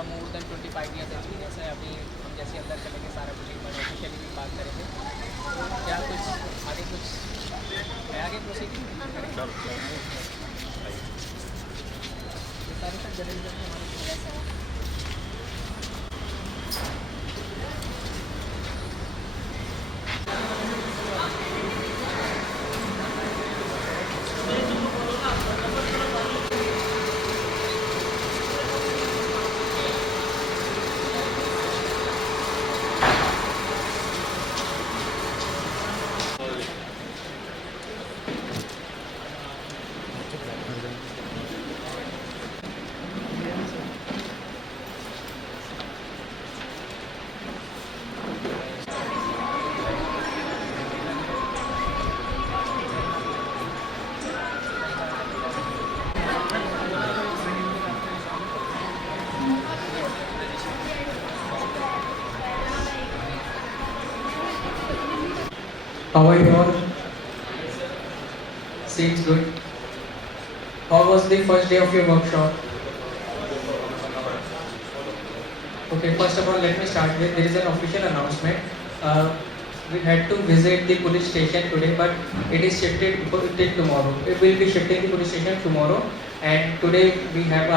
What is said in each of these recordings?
का more than 25 years experience है। अभी हम जैसे अंदर चलेंगे सारा कुछ एक बार ऑफिशियली भी बात करेंगे। तो क्या कुछ आगे कुछ है, आगे प्रोसीडिंग करें। चलो ये सारे तक जर्नलिज्म में हमारे How are you all? Seems good. How was the first day of your workshop? Okay, first of all, let me start with there is an official announcement. We had to visit the police station today, but it is shifted till tomorrow. It will be shifted the police station tomorrow, and today we have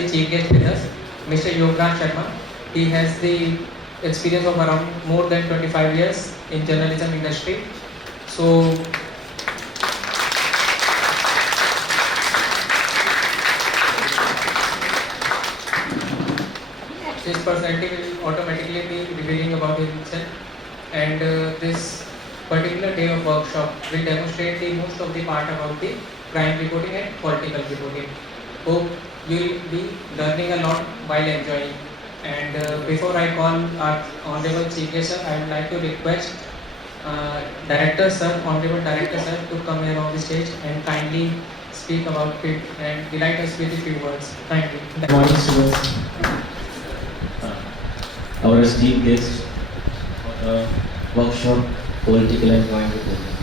the chief guest with us, Mr. Yogesh Sharma. He has the experience of around more than 25 years in journalism industry. So his personality will automatically be revealing about himself, and this particular day of workshop will demonstrate the most of the part about the crime reporting and political reporting. Hope you will be learning a lot while enjoying. And before I call our Honorable Chief Guest Sir, I would like to request Director Sir, Honorable Director Sir, to come here on the stage and kindly speak about it and delight us with a few words. Thank you. Good morning, students. Our esteemed guest for the workshop, Political and Crime Reporting.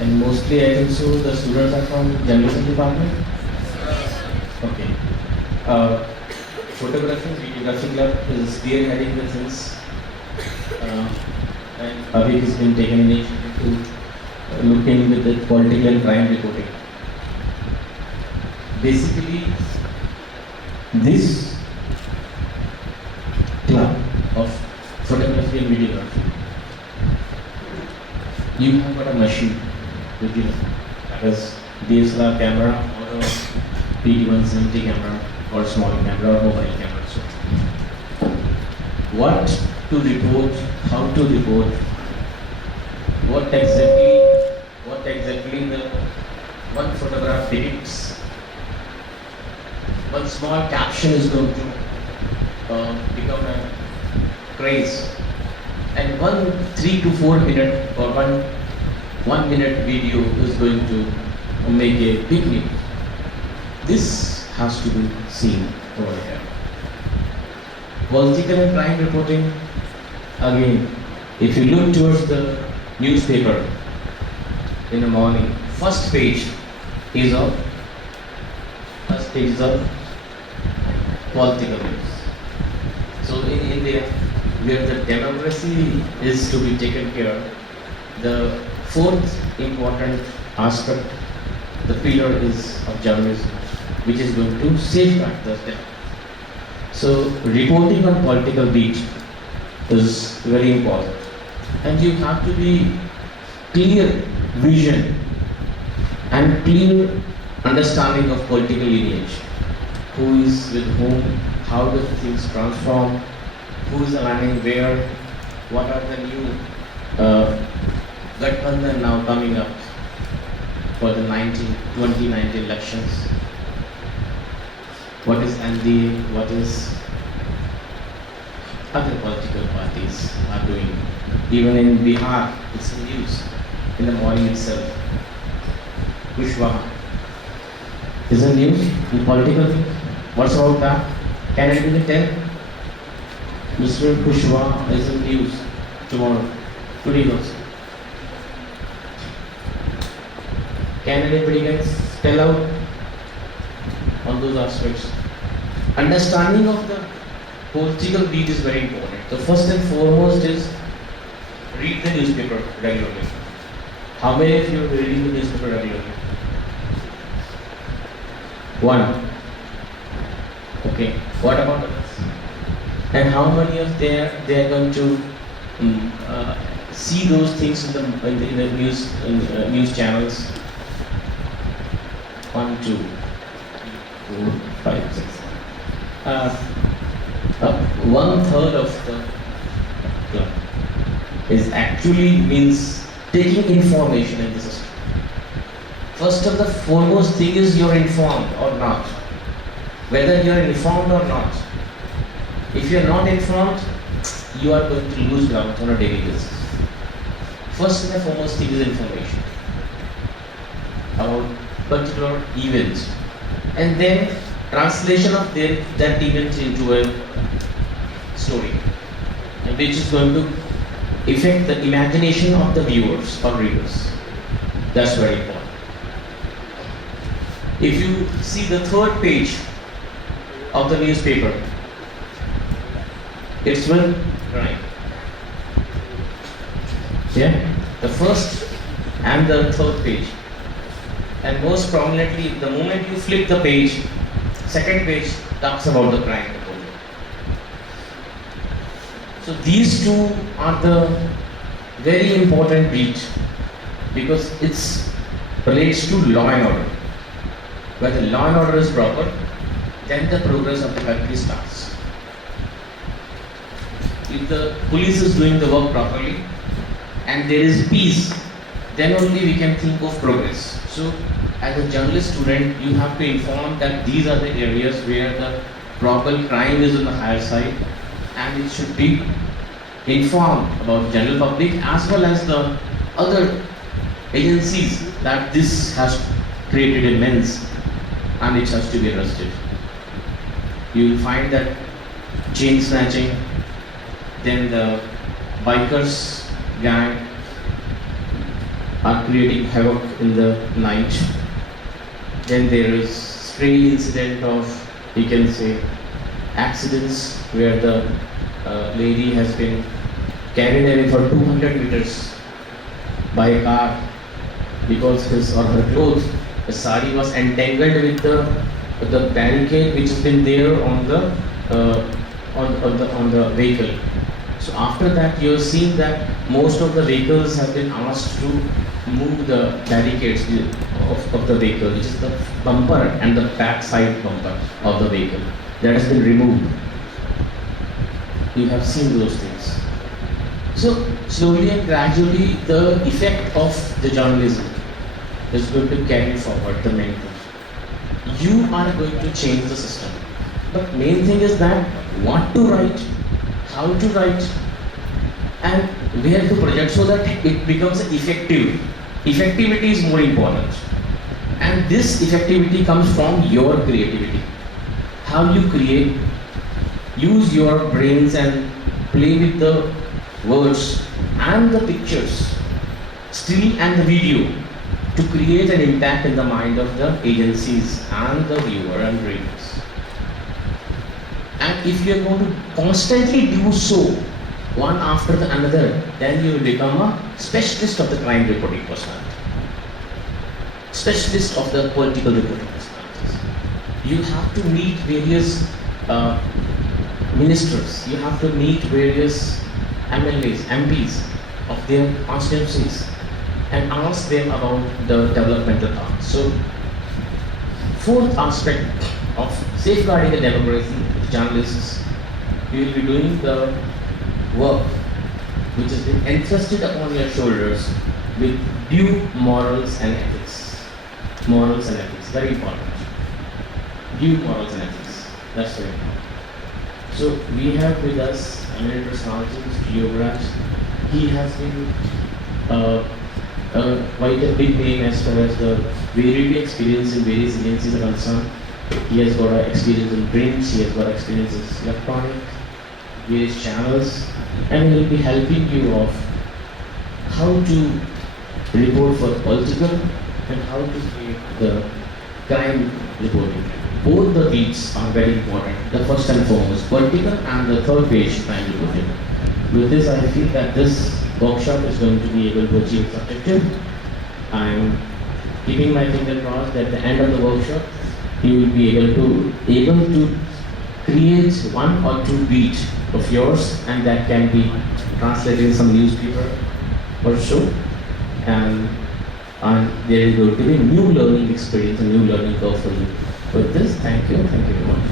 And mostly, I think so, the students are from journalism department. Okay. Photography, videography club is spearheading the things, and Abhi has been taken initiative to look into the political and crime reporting. Basically, this club of photography and videography, you have got a machine with you, that is DSLR camera or a PD-170 camera or small camera or mobile camera. So, what to report, how to report, what exactly the one photograph depicts, one small caption is going to become a craze, and 3 to 4 minute or 1 minute video is going to make a big name. This has to be seen over here. Political and crime reporting, again, if you look towards the newspaper in the morning, first page is of political news. So in India, where the democracy is to be taken care, the fourth important aspect, the pillar is of journalism, which is going to safeguard the democracy. So reporting on political beat is very important, and you have to be clear vision and clear understanding of political lineage. Who is with whom? How does things transform? Who is aligning where? What are the new Gathbandhan now coming up for the 2019 elections? What is NDA? What is other political parties are doing? Even in Bihar, it's news in the morning itself. Kushwaha is a news in political thing. What's about that? Can anybody tell? Mr. Kushwaha is in news tomorrow, today also. Can anybody guys tell out on those aspects? understanding of the political beat is very important. The first and foremost is read the newspaper regularly. How many of you are reading the newspaper regularly? One. Okay. What about others? And how many of they are going to see those things in the news channels? 1, 2, 3, 4, 5, 6. 1/3 of the club is actually means taking information in the system. First of the foremost thing is you're informed or not. Whether you're informed or not. If you're not informed, you are going to lose ground on a daily basis. First and the foremost thing is information about particular event, and then translation of that event into a story, and which is going to affect the imagination of the viewers or readers. That's very important. If you see the third page of the newspaper, it's well crime. Yeah, the first and the third page, and most prominently, the moment you flip the page, second page talks about the crime. So these two are the very important beat because it's relates to law and order. Where the law and order is proper, then the progress of the country starts. If the police is doing the work properly and there is peace, then only we can think of progress. So as a journalist student, you have to inform that these are the areas where the probable crime is on the higher side, and it should be informed about the general public as well as the other agencies that this has created a menace and it has to be arrested. You will find that chain snatching, then the bikers gang are creating havoc in the night. Then there is stray incident of, you can say, accidents where the lady has been carried away for 200 meters by a car because his or her clothes, the sari was entangled with the barricade which has been there on the vehicle. So after that, you are seeing that most of the vehicles have been asked to move the barricades of the vehicle, which is the bumper and the back side bumper of the vehicle. That has been removed. You have seen those things. So slowly and gradually, the effect of the journalism is going to carry forward the main thing. You are going to change the system. But main thing is that what to write, how to write, and where to project so that it becomes effective. Effectivity is more important. And this effectivity comes from your creativity. How you create, use your brains and play with the words and the pictures, still and the video, to create an impact in the mind of the agencies and the viewer and readers. And if you are going to constantly do so, one after the another, then you will become a specialist of the crime reporting personality. Specialist of the political reporting personalities. You have to meet various ministers, you have to meet various MLAs, MPs of their constituencies and ask them about the developmental path. So, fourth aspect of safeguarding the democracy, journalists, you will be doing the work which has been entrusted upon your shoulders with due morals and ethics. Morals and ethics, very important. Due morals and ethics, that's very important. So we have with us eminent personality, Mr. Yogaraj. He has been quite a big name as far as the varied experience in various agencies are concerned. He has got experience in print, he has got experience in electronic, various channels, and he will be helping you of how to report for political and how to create the crime reporting. both the beats are very important. The first and foremost, vertical and the third page crime reporting. With this, I feel that this workshop is going to be able to achieve its objective. I'm keeping my finger crossed that at the end of the workshop, you will be able to create one or two beats of yours, and that can be translated in some newspaper or so. And there is going to be a new learning experience, a new learning curve for you. With this, thank you very much.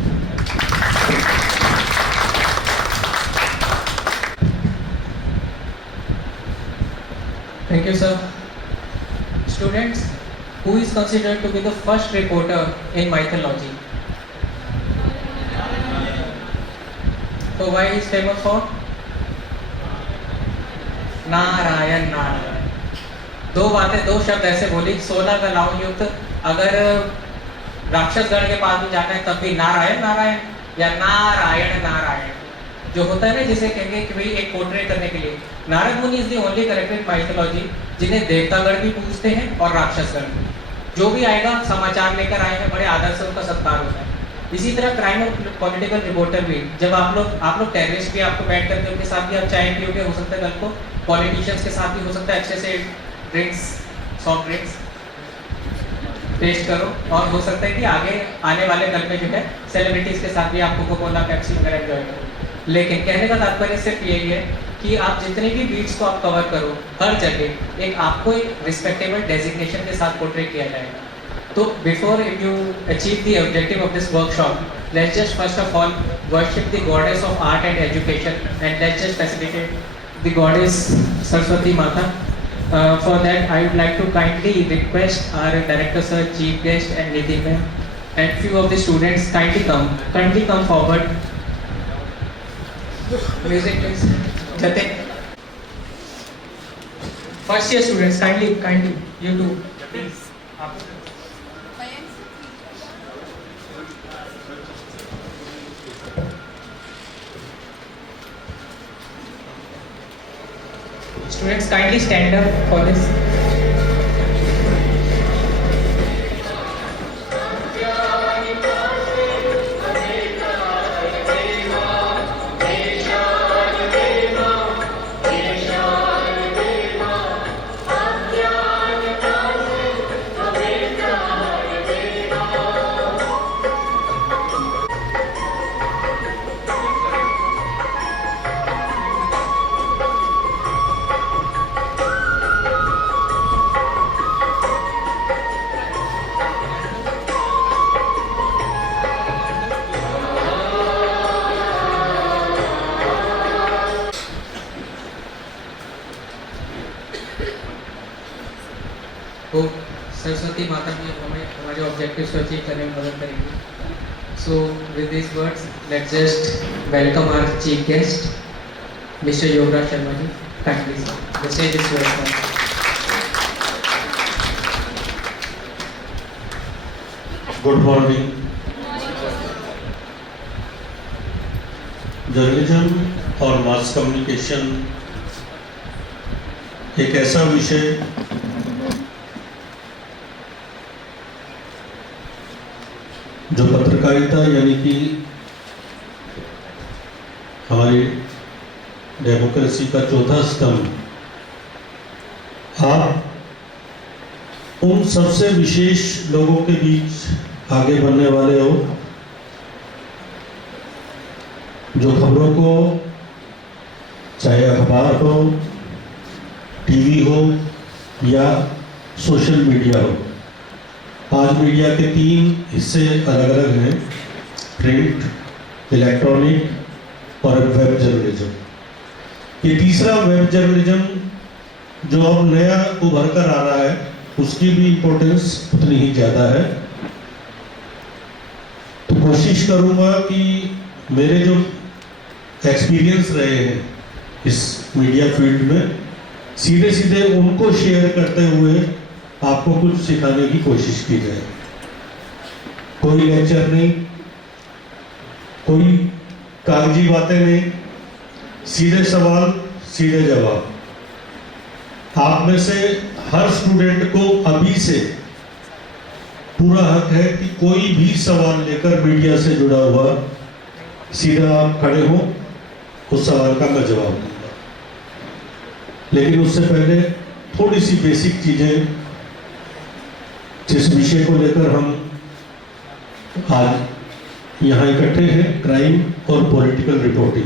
Thank you, sir. Students, who is considered to be the first reporter in mythology? So why is famous for? Narayan Narayan. दो शब्द ऐसे बोली, 16 का लाउन युक्त। अगर राक्षस गण के पास भी जाना है तब भी नारायण नारायण या नारायण नारायण जो होता है ना, जिसे कहेंगे कि भाई एक पोर्ट्रेट करने के लिए। नारद मुनि is the only character in mythology जिन्हें देवतागण भी पूजते हैं और राक्षसगण भी। जो भी आएगा समाचार लेकर आएंगे, बड़े आदर से उनका सत्कार होता है। इसी तरह क्राइम और पॉलिटिकल रिपोर्टर भी, जब आप लोग टेररिस्ट भी आपको बैठ करके उनके साथ भी आप चाय पियोगे, हो सकता है कल को पॉलिटिशियंस के साथ भी हो सकता है, अच्छे से ड्रिंक्स, सॉफ्ट ड्रिंक्स टेस्ट करो, और हो सकता है कि आगे आने वाले कल में जो है सेलिब्रिटीज के साथ भी आप कोका कोला, पेप्सी वगैरह एंजॉय करो। लेकिन कहने का तात्पर्य सिर्फ यही है कि आप जितने भी बीट्स को आप कवर करो, हर जगह एक आपको एक रिस्पेक्टेबल डेजिग्नेशन के साथ पोर्ट्रेट किया जाएगा। तो before you achieve the objective of this workshop, let's just first of all worship the goddess of art and education, and let's just facilitate the goddess Saraswati माता. For that, I would like to kindly request our director sir, chief guest, and Nitin ma'am, and few of the students kindly come forward. Music please. Jatin. First year students, kindly, you too, please. Students, kindly stand up for this. Saraswati माता भी हमें हमारे objectives को achieve करने में मदद करेंगी। So with this words, let's just welcome our chief guest mister Yograj Sharma ji. Kindly the stage is yours. Good morning. Journalism और मास कम्युनिकेशन एक ऐसा विषय जो पत्रकारिता यानी कि हमारी डेमोक्रेसी का चौथा स्तंभ, आप उन सबसे विशेष लोगों के बीच आगे बढ़ने वाले हो जो खबरों को, चाहे अखबार हो, टीवी हो या सोशल मीडिया हो। आज मीडिया के 3 हिस्से अलग अलग हैं, प्रिंट, इलेक्ट्रॉनिक और वेब जर्नलिज्म। ये तीसरा वेब जर्नलिज्म जो अब नया उभर कर आ रहा है, उसकी भी इम्पोर्टेंस उतनी ही ज़्यादा है। तो कोशिश करूँगा कि मेरे जो एक्सपीरियंस रहे हैं इस मीडिया फील्ड में, सीधे सीधे उनको शेयर करते हुए आपको कुछ सिखाने की कोशिश की जाए। कोई लेक्चर नहीं, कोई कागजी बातें नहीं, सीधे सवाल सीधे जवाब। आप में से हर स्टूडेंट को अभी से पूरा हक है कि कोई भी सवाल लेकर मीडिया से जुड़ा हुआ सीधा आप खड़े हो, उस सवाल का मैं जवाब दूंगा। लेकिन उससे पहले थोड़ी सी बेसिक चीजें, जिस विषय को लेकर हम आज यहाँ इकट्ठे हैं, क्राइम और political reporting.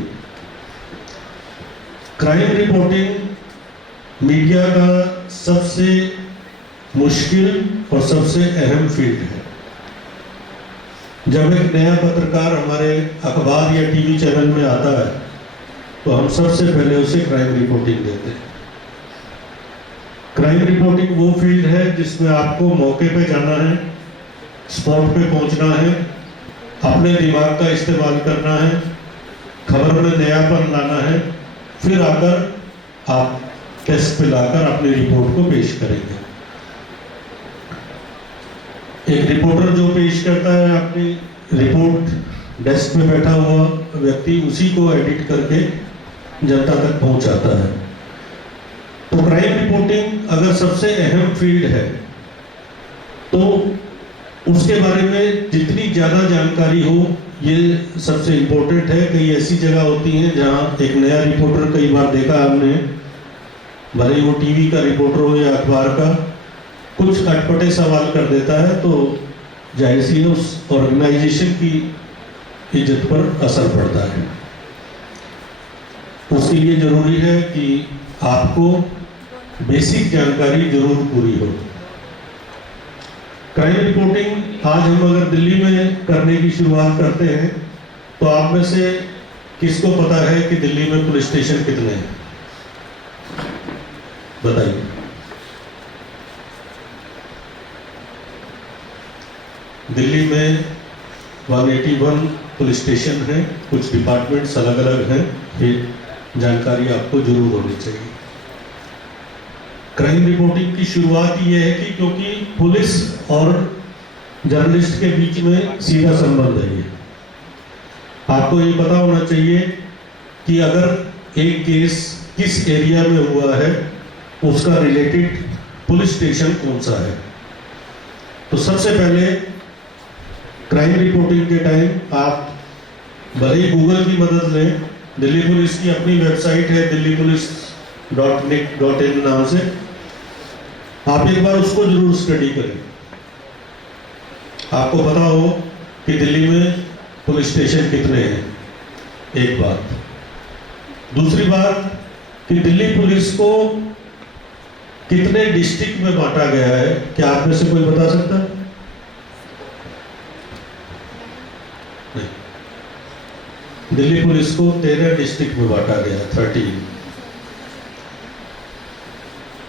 Crime reporting media का सबसे मुश्किल और सबसे अहम फील्ड है। जब एक नया पत्रकार हमारे अखबार या टीवी चैनल में आता है तो हम सबसे पहले उसे क्राइम रिपोर्टिंग देते हैं। क्राइम रिपोर्टिंग वो फील्ड है जिसमें आपको मौके पे जाना है, स्पॉट पे पहुंचना है, अपने दिमाग का इस्तेमाल करना है, खबर में नयापन लाना है, फिर आकर आप डेस्क पे लाकर अपनी रिपोर्ट को पेश करेंगे। एक रिपोर्टर जो पेश करता है अपनी रिपोर्ट, डेस्क में बैठा हुआ व्यक्ति उसी को एडिट करके जनता तक पहुंचाता है। तो क्राइम रिपोर्टिंग अगर सबसे अहम फील्ड है तो उसके बारे में जितनी ज़्यादा जानकारी हो ये सबसे इम्पोर्टेंट है। कई ऐसी जगह होती हैं जहां एक नया रिपोर्टर, कई बार देखा हमने, भले ही वो टीवी का रिपोर्टर हो या अखबार का, कुछ अटपटे सवाल कर देता है तो जाहिर सी है उस ऑर्गेनाइजेशन की इज्जत पर असर पड़ता है। उसके लिए जरूरी है कि आपको बेसिक जानकारी जरूर पूरी हो। क्राइम रिपोर्टिंग आज हम अगर दिल्ली में करने की शुरुआत करते हैं तो आप में से किसको पता है कि दिल्ली में पुलिस स्टेशन कितने हैं? बताइए। दिल्ली में 181 पुलिस स्टेशन हैं, कुछ डिपार्टमेंट्स अलग अलग हैं, ये जानकारी आपको जरूर होनी चाहिए। क्राइम रिपोर्टिंग की शुरुआत ये है कि क्योंकि पुलिस और जर्नलिस्ट के बीच में सीधा संबंध है। ये आपको ये पता होना चाहिए कि अगर एक केस किस एरिया में हुआ है उसका रिलेटेड पुलिस स्टेशन कौन सा है। तो सबसे पहले क्राइम रिपोर्टिंग के टाइम आप भले ही गूगल की मदद लें, दिल्ली पुलिस की अपनी वेबसाइट है dillipolice.nic.in नाम से, आप एक बार उसको जरूर स्टडी करें। आपको पता हो कि दिल्ली में पुलिस स्टेशन कितने हैं, एक बात। दूसरी बात कि दिल्ली पुलिस को कितने डिस्ट्रिक्ट में बांटा गया है, क्या आप में से कोई बता सकता है? दिल्ली पुलिस को 13 डिस्ट्रिक्ट में बांटा गया, 13।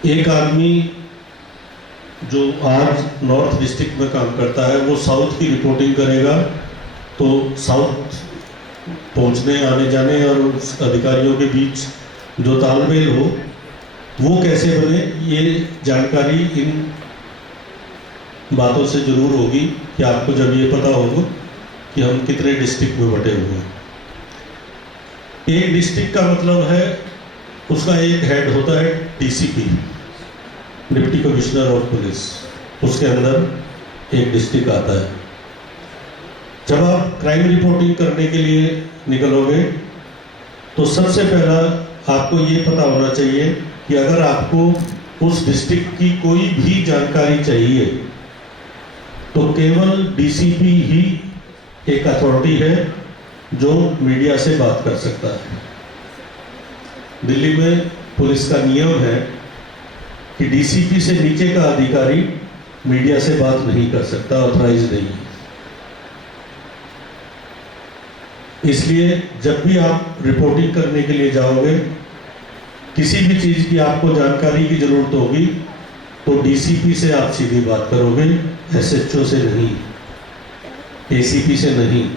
एक आदमी जो आज नॉर्थ डिस्ट्रिक्ट में काम करता है वो साउथ की रिपोर्टिंग करेगा, तो साउथ पहुंचने आने जाने और उस अधिकारियों के बीच जो तालमेल हो वो कैसे बने, ये जानकारी इन बातों से जरूर होगी कि आपको जब ये पता होगा कि हम कितने डिस्ट्रिक्ट में बटे हुए हैं। एक डिस्ट्रिक्ट का मतलब है उसका एक हेड होता है DCP, deputy commissioner of police, उसके अंदर एक डिस्ट्रिक्ट आता है। जब आप क्राइम रिपोर्टिंग करने के लिए निकलोगे तो सबसे पहला आपको ये पता होना चाहिए कि अगर आपको उस डिस्ट्रिक्ट की कोई भी जानकारी चाहिए तो केवल डीसीपी ही एक अथॉरिटी है जो मीडिया से बात कर सकता है। दिल्ली में पुलिस का नियम है कि डीसीपी से नीचे का अधिकारी मीडिया से बात नहीं कर सकता, ऑथराइज नहीं। इसलिए जब भी आप रिपोर्टिंग करने के लिए जाओगे, किसी भी चीज की आपको जानकारी की जरूरत होगी तो डीसीपी से आप सीधी बात करोगे, एसएचओ से नहीं, एसीपी से नहीं।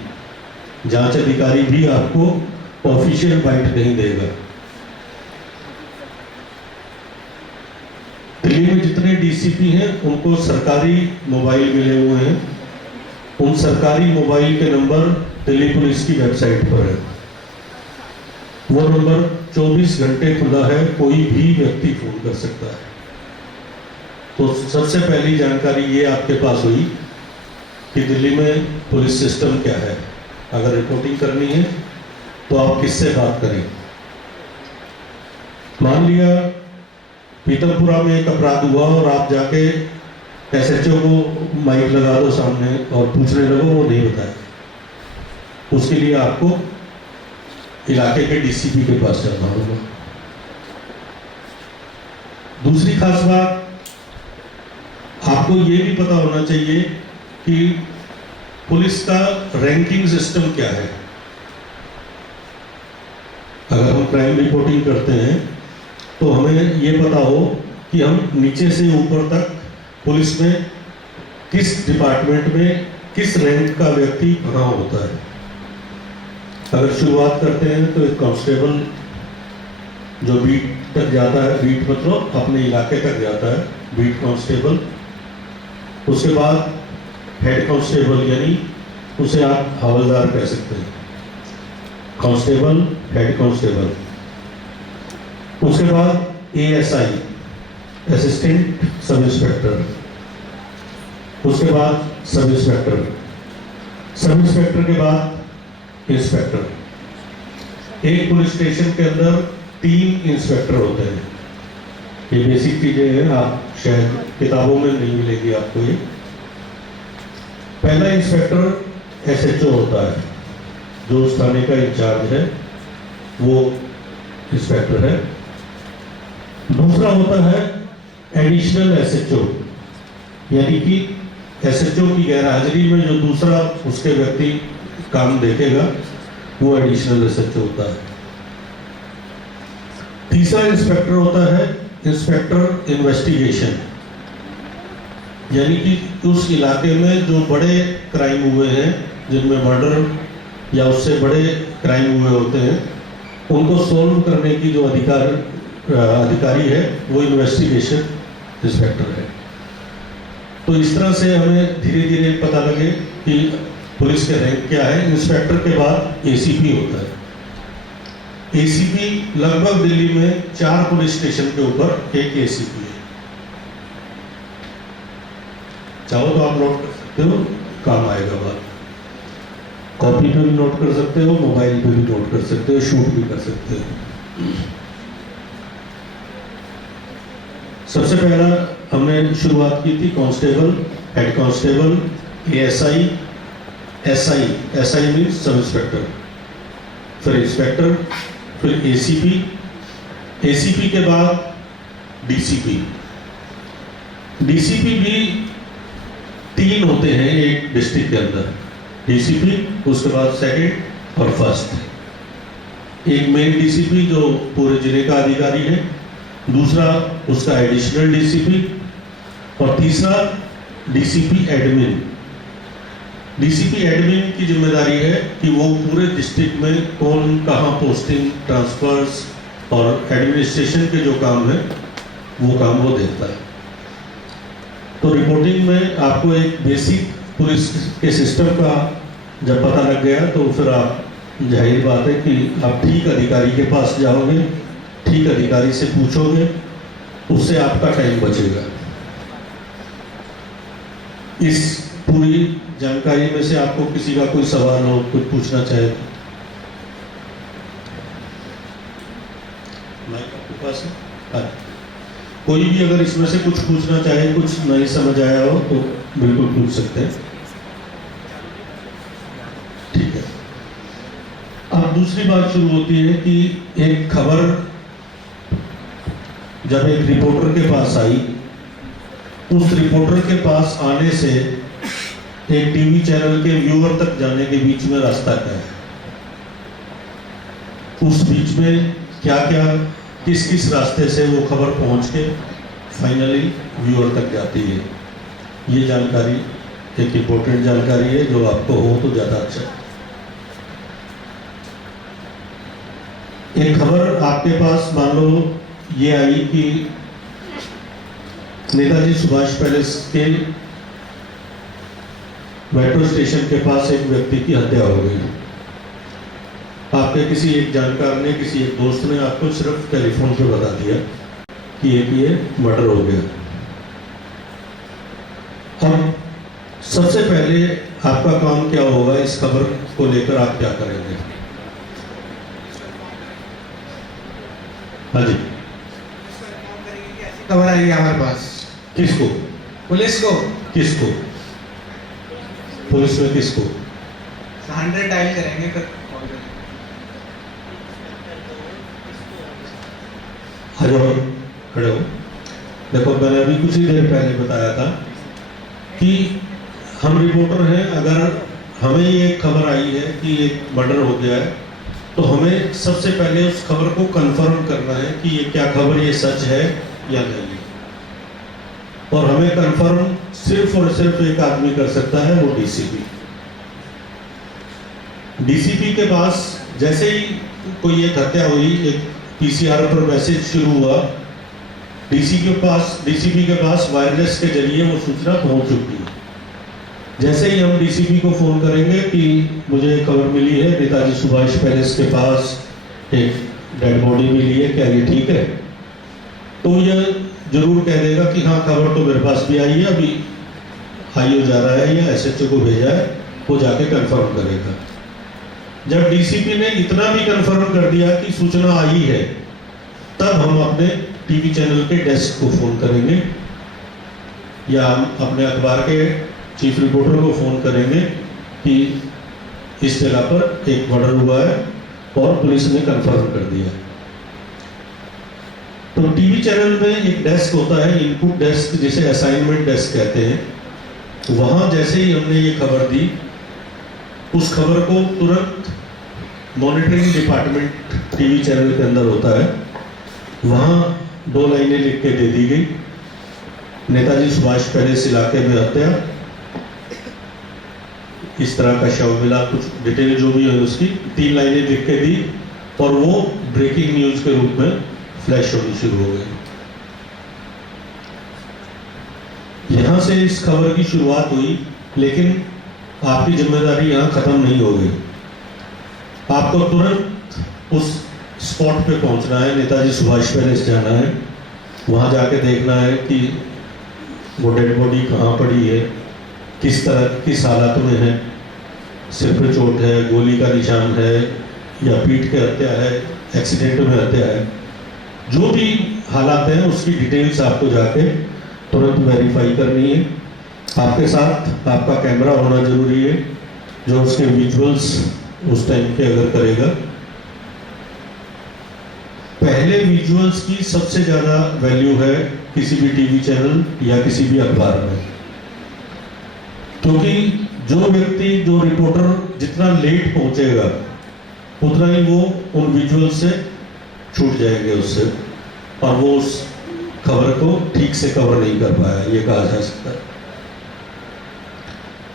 जांच अधिकारी भी आपको ऑफिशियल बाइट नहीं देगा। दिल्ली में जितने डीसीपी हैं उनको सरकारी मोबाइल मिले हुए हैं, उन सरकारी मोबाइल के नंबर दिल्ली पुलिस की वेबसाइट पर है। वो नंबर 24 घंटे खुला है, कोई भी व्यक्ति फोन कर सकता है। तो सबसे पहली जानकारी ये आपके पास हुई कि दिल्ली में पुलिस सिस्टम क्या है। अगर रिपोर्टिंग करनी है तो आप किससे बात करें। मान लिया पीतमपुरा में एक अपराध हुआ और आप जाके एसएचओ को माइक लगा दो सामने और पूछने लगो, वो नहीं बताए। उसके लिए आपको इलाके के डीसीपी के पास जाना होगा। दूसरी खास बात, आपको ये भी पता होना चाहिए कि पुलिस का रैंकिंग सिस्टम क्या है। अगर हम क्राइम रिपोर्टिंग करते हैं तो हमें ये पता हो कि हम नीचे से ऊपर तक पुलिस में किस डिपार्टमेंट में किस रैंक का व्यक्ति कहाँ होता है। अगर शुरुआत करते हैं तो एक कांस्टेबल जो बीट तक जाता है, बीट मतलब अपने इलाके तक जाता है, बीट कांस्टेबल। उसके बाद हेड कांस्टेबल, यानी उसे आप हवलदार कह सकते हैं, कांस्टेबल, हेड कांस्टेबल। उसके बाद एएसआई, असिस्टेंट सब इंस्पेक्टर। उसके बाद सब इंस्पेक्टर, सब इंस्पेक्टर के बाद इंस्पेक्टर। एक पुलिस स्टेशन के अंदर 3 इंस्पेक्टर होते हैं। ये बेसिक चीजें हैं, आप शायद किताबों में नहीं मिलेगी आपको ये। पहला इंस्पेक्टर एसएचओ होता है, जो उस थाने का इंचार्ज है, वो इंस्पेक्टर है। दूसरा होता है एडिशनल एसएचओ, यानी कि एसएचओ की गैर हाजिरी में जो दूसरा उसके व्यक्ति काम देखेगा, वो एडिशनल एसएचओ होता है। तीसरा इंस्पेक्टर होता है इंस्पेक्टर इन्वेस्टिगेशन, यानी कि उस इलाके में जो बड़े क्राइम हुए हैं, जिनमें मर्डर या उससे बड़े क्राइम हुए होते हैं, उनको सोल्व करने की जो अधिकारी है, वो इन्वेस्टिगेशन इंस्पेक्टर है। तो इस तरह से हमें धीरे धीरे पता लगे कि पुलिस के रैंक क्या है। इंस्पेक्टर के बाद एसीपी होता है। एसीपी लगभग दिल्ली में 4 पुलिस स्टेशन के ऊपर एक एसीपी है। चाहो तो आप नोट कर सकते हो, काम आएगा बात। कॉपी पे भी नोट कर सकते हो, मोबाइल पे भी नोट कर सकते हो, शूट भी कर सकते हो। सबसे पहला हमने शुरुआत की थी constable, head constable, ASI, SI, SI means sub inspector, फिर इंस्पेक्टर, फिर एसीपी, एसीपी के बाद डीसीपी। डीसीपी भी 3 होते हैं एक डिस्ट्रिक्ट के अंदर, डीसीपी, उसके बाद सेकंड और फर्स्ट। एक मेन डीसीपी जो पूरे जिले का अधिकारी है, दूसरा उसका एडिशनल डीसीपी, और तीसरा डीसीपी एडमिन। डीसीपी एडमिन की जिम्मेदारी है कि वो पूरे डिस्ट्रिक्ट में कौन कहाँ पोस्टिंग, ट्रांसफर्स और एडमिनिस्ट्रेशन के जो काम है, वो काम वो देखता है। तो रिपोर्टिंग में आपको एक बेसिक पुलिस के सिस्टम का जब पता लग गया, तो फिर आप, जाहिर बात है कि आप ठीक अधिकारी के पास जाओगे, ठीक अधिकारी से पूछोगे, उससे आपका टाइम बचेगा। इस पूरी जानकारी में से आपको किसी का कोई सवाल हो, कुछ पूछना चाहे, माइक आपके पास है? हाँ, कोई भी अगर इसमें से कुछ पूछना चाहे, कुछ नहीं समझ आया हो तो बिल्कुल पूछ सकते हैं। ठीक है। अब दूसरी बात शुरू होती है कि एक खबर जब एक रिपोर्टर के पास आई, उस रिपोर्टर के पास आने से एक टीवी चैनल के व्यूअर तक जाने के बीच में रास्ता क्या है, उस बीच में क्या क्या, किस किस रास्ते से वो खबर पहुंच के फाइनली व्यूअर तक जाती है। ये जानकारी एक इम्पोर्टेंट जानकारी है, जो आपको हो तो ज़्यादा अच्छा है। एक खबर आपके पास मान लो ये आई कि नेताजी सुभाष पैलेस के मेट्रो स्टेशन के पास एक व्यक्ति की हत्या हो गई। आपके किसी एक जानकार ने, किसी एक दोस्त ने आपको सिर्फ टेलीफोन पे बता दिया कि एक ये मर्डर हो गया। और सबसे पहले आपका काम क्या होगा, इस खबर को लेकर आप क्या करेंगे? हाँ जी। खबर आई है हमारे पास, किसको? पुलिस को किसको? पुलिस में किसको? 100 डायल करेंगे फिर कॉल करेंगे। आ जाओ, खड़े हो। देखो, मैंने अभी कुछ ही देर पहले बताया था कि हम रिपोर्टर हैं। अगर हमें ये खबर आई है कि एक मर्डर हो गया है, तो हमें सबसे पहले उस खबर को कंफर्म करना है कि ये क्या खबर, ये सच है या नहीं। और हमें कंफर्म सिर्फ और सिर्फ एक आदमी कर सकता है, वो डीसीपी। डीसीपी के पास जैसे ही कोई एक हत्या हुई, एक पीसीआर पर मैसेज शुरू हुआ, डीसीपी के पास वायरलेस के जरिए वो सूचना पहुंच चुकी है। जैसे ही हम डीसीपी को फोन करेंगे कि मुझे खबर मिली है नेताजी सुभाष पैलेस के पास एक डेड बॉडी मिली है, क्या ये ठीक है, तो यह जरूर कह देगा कि हाँ, खबर तो मेरे पास भी आई है, अभी आईओ जा रहा है या एसएचओ को भेजा है, वो जाके कंफर्म करेगा। जब डीसीपी ने इतना भी कंफर्म कर दिया कि सूचना आई है, तब हम अपने टीवी चैनल के डेस्क को फोन करेंगे या हम अपने अखबार के चीफ रिपोर्टर को फोन करेंगे कि इस जगह पर एक मर्डर हुआ है और पुलिस ने कंफर्म कर दिया। तो टीवी चैनल में एक डेस्क होता है, इनपुट डेस्क, जिसे असाइनमेंट डेस्क कहते हैं। वहां जैसे ही हमने ये खबर दी, उस खबर को तुरंत मॉनिटरिंग डिपार्टमेंट टीवी चैनल के अंदर होता है, वहां 2 लाइनें लिख के दे दी गई, नेताजी सुभाष पैलेस इलाके में हत्या, इस तरह का शव मिला, कुछ डिटेल जो भी है उसकी 3 लाइनें लिख के दी, और वो ब्रेकिंग न्यूज के रूप में फ्लैश होनी शुरू हो गई। यहां से इस खबर की शुरुआत हुई, लेकिन आपकी जिम्मेदारी यहां खत्म नहीं हो गई। आपको तुरंत उस स्पॉट पे पहुंचना है, नेताजी सुभाष पैलेस जाना है, वहां जाके देखना है कि वो डेड बॉडी कहाँ पड़ी है, किस तरह, किस हालात में है, सिर पे चोट है, गोली का निशान है या पीट के हत्या है, एक्सीडेंट में हत्या है, जो भी हालात हैं उसकी डिटेल्स आपको जाके तुरंत वेरीफाई करनी है। आपके साथ आपका कैमरा होना जरूरी है, जो उसके विजुअल्स उस टाइम के अगर करेगा। पहले विजुअल्स की सबसे ज्यादा वैल्यू है किसी भी टीवी चैनल या किसी भी अखबार में, क्योंकि जो व्यक्ति, जो रिपोर्टर जितना लेट पहुंचेगा, उतना ही वो उन विजुअल्स से छूट जाएंगे उससे, और वो उस खबर को ठीक से कवर नहीं कर पाया, ये कहा जा सकता है।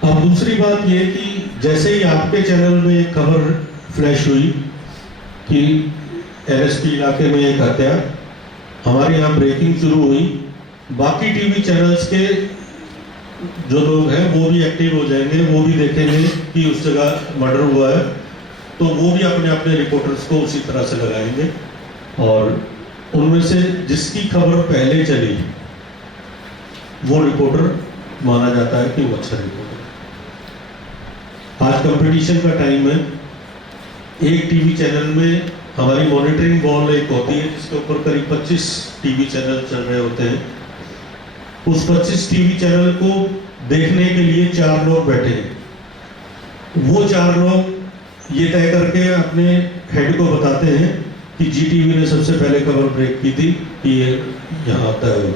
अब दूसरी बात ये कि जैसे ही आपके चैनल में एक खबर फ्लैश हुई कि एलएसपी इलाके में एक हत्या, हमारे यहाँ ब्रेकिंग शुरू हुई, बाकी टीवी चैनल्स के जो लोग हैं वो भी एक्टिव हो जाएंगे, वो भी देखेंगे कि उस जगह मर्डर हुआ है, तो वो भी अपने अपने रिपोर्टर्स को उसी तरह से लगाएंगे, और उनमें से जिसकी खबर पहले चली वो रिपोर्टर माना जाता है कि वो अच्छा रिपोर्टर। आज कंपटीशन का टाइम है, एक टीवी चैनल में हमारी मॉनिटरिंग वॉल एक होती है जिसके ऊपर करीब 25 टीवी चैनल चल रहे होते हैं। उस 25 टीवी चैनल को देखने के लिए 4 लोग बैठे हैं। वो 4 लोग ये तय करके अपने हेड को बताते हैं कि जीटीवी ने सबसे पहले खबर ब्रेक की थी कि ये यहाँ आता है,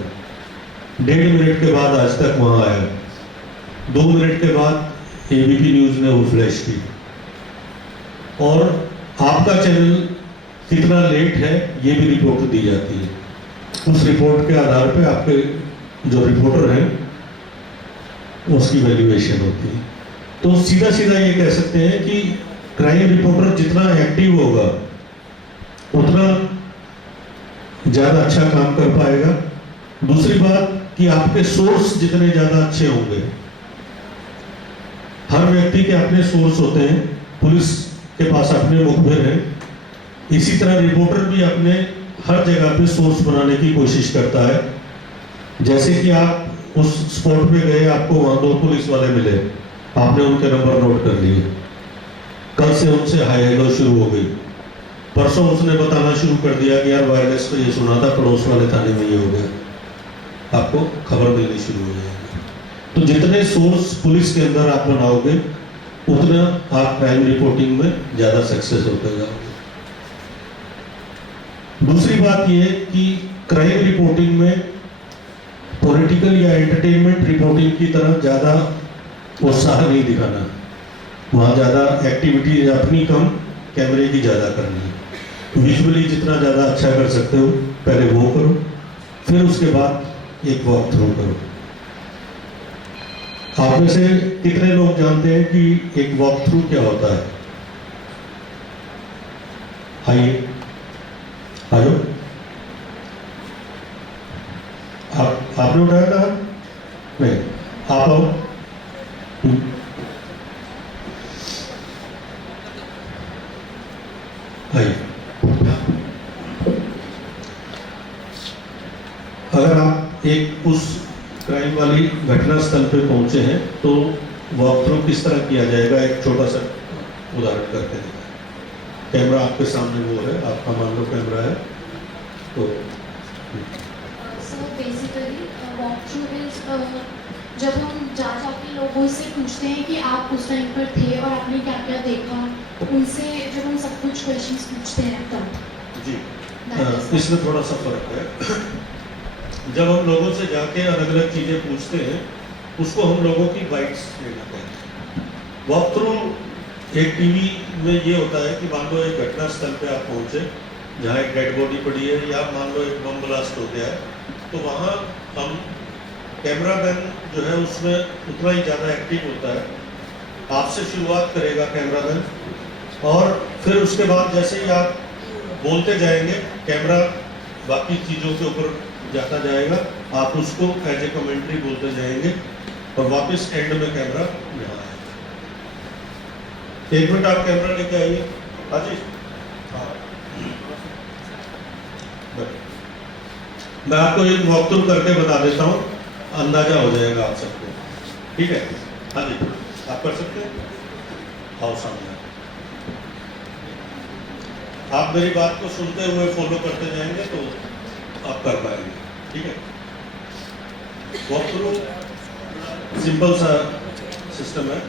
1.5 मिनट के बाद आज तक वहाँ आया, 2 मिनट के बाद एबीपी न्यूज ने वो फ्लैश की, और आपका चैनल कितना लेट है ये भी रिपोर्ट दी जाती है। उस रिपोर्ट के आधार पे आपके जो रिपोर्टर हैं उसकी वैल्यूएशन होती है। तो सीधा सीधा ये कह सकते हैं कि क्राइम रिपोर्टर जितना एक्टिव होगा उतना ज़्यादा अच्छा काम कर पाएगा। दूसरी बात कि आपके सोर्स जितने ज़्यादा अच्छे होंगे, हर व्यक्ति के अपने सोर्स होते हैं, पुलिस के पास अपने मुखबिर हैं, इसी तरह रिपोर्टर भी अपने हर जगह पे सोर्स बनाने की कोशिश करता है। जैसे कि आप उस स्पॉट पे गए, आपको वहां 2 पुलिस वाले मिले, आपने उनके नंबर नोट कर लिए, कल से उनसे हाय हेलो शुरू हो गई। परसों उसने बताना शुरू कर दिया कि यार वायरलेस पे ये सुना था, पड़ोस वाले थाने में ये हो गया, आपको खबर मिलनी शुरू हो जाएगी। तो जितने सोर्स पुलिस के अंदर आप बनाओगे उतना आप क्राइम रिपोर्टिंग में ज़्यादा सक्सेस होते जाओगे। दूसरी बात यह कि क्राइम रिपोर्टिंग में पॉलिटिकल या एंटरटेनमेंट रिपोर्टिंग की तरह ज़्यादा उत्साह नहीं दिखाना, वहाँ ज़्यादा एक्टिविटी अपनी कम, कैमरे की ज़्यादा करनी है। विजुअली जितना ज़्यादा अच्छा कर सकते हो पहले वो करो, फिर उसके बाद एक वॉक थ्रू करो। आप में से कितने लोग जानते हैं कि एक वॉक थ्रू क्या होता है? आइए, आ जाओ। आपने उठाया था? नहीं, आप आओ। आइए। अगर आप एक उस क्राइम वाली घटना स्थल पे पहुंचे हैं तो वॉक थ्रू किस तरह किया जाएगा, एक छोटा सा उदाहरण करके देखा। कैमरा आपके सामने वो है, आपका मान लो कैमरा है तो So basically, walk through is जब हम जाके लोगों से पूछते हैं कि आप उस टाइम पर थे और आपने क्या क्या देखा, उनसे जब हम सब कुछ क्वेश्चंस पूछते हैं तब जी इसमें थोड़ा सा फर्क है। जब हम लोगों से जाके अलग अलग चीज़ें पूछते हैं उसको हम लोगों की बाइट्स लेना कहते हैं। वॉक थ्रू एक टीवी में ये होता है कि मान लो एक घटना स्थल पे आप पहुंचे जहाँ एक डेड बॉडी पड़ी है या मान लो एक बम ब्लास्ट हो गया है, तो वहाँ हम कैमरा मैन जो है उसमें उतना ही ज़्यादा एक्टिव होता है। आपसे शुरुआत करेगा कैमरा मैन और फिर उसके बाद जैसे ही आप बोलते जाएंगे कैमरा बाकी चीज़ों के ऊपर जाता जाएगा, आप उसको एज ए कमेंट्री बोलते जाएंगे और वापस एंड में कैमरा यहाँ आएगा। 1 मिनट आप कैमरा लेके आइए। हाँ जी, मैं आपको एक वॉक थ्रू करके बता देता हूँ, अंदाजा हो जाएगा आप सबको, ठीक है? हाँ जी, आप कर सकते हैं। आओ सामने, आप मेरी बात को सुनते हुए फॉलो करते जाएंगे तो आप कर पाएंगे, ठीक है? वॉक थ्रू सिंपल सा सिस्टम है।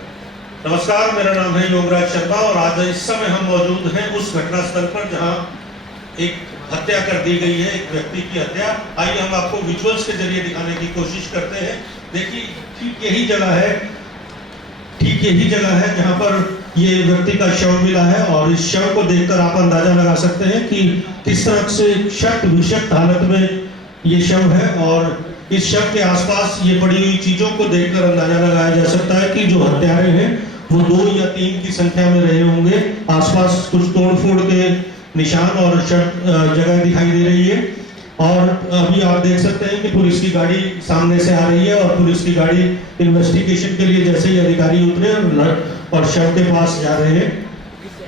नमस्कार, मेरा नाम है योगराज शर्मा और आज इस समय हम मौजूद हैं उस घटना स्थल पर जहां एक हत्या कर दी गई है, एक व्यक्ति की हत्या। आइए हम आपको विजुअल्स के जरिए दिखाने की कोशिश करते हैं। देखिए, ठीक यही जगह है जहां पर ये व्यक्ति का शव मिला है और इस शव को देखकर आप अंदाजा लगा सकते हैं कि किस तरह से शक्त विषक्त हालत में ये शव है और इस शव के आसपास ये पड़ी हुई चीजों को देखकर अंदाजा लगाया जा सकता है कि जो हत्यारे हैं वो 2 या 3 की संख्या में रहे होंगे। आसपास कुछ तोड़फोड़ के निशान और जगह दिखाई दे रही है और अभी आप देख सकते हैं कि पुलिस की गाड़ी सामने से आ रही है और पुलिस की गाड़ी इन्वेस्टिगेशन के लिए जैसे ही अधिकारी उतरे और शव के पास जा रहे हैं।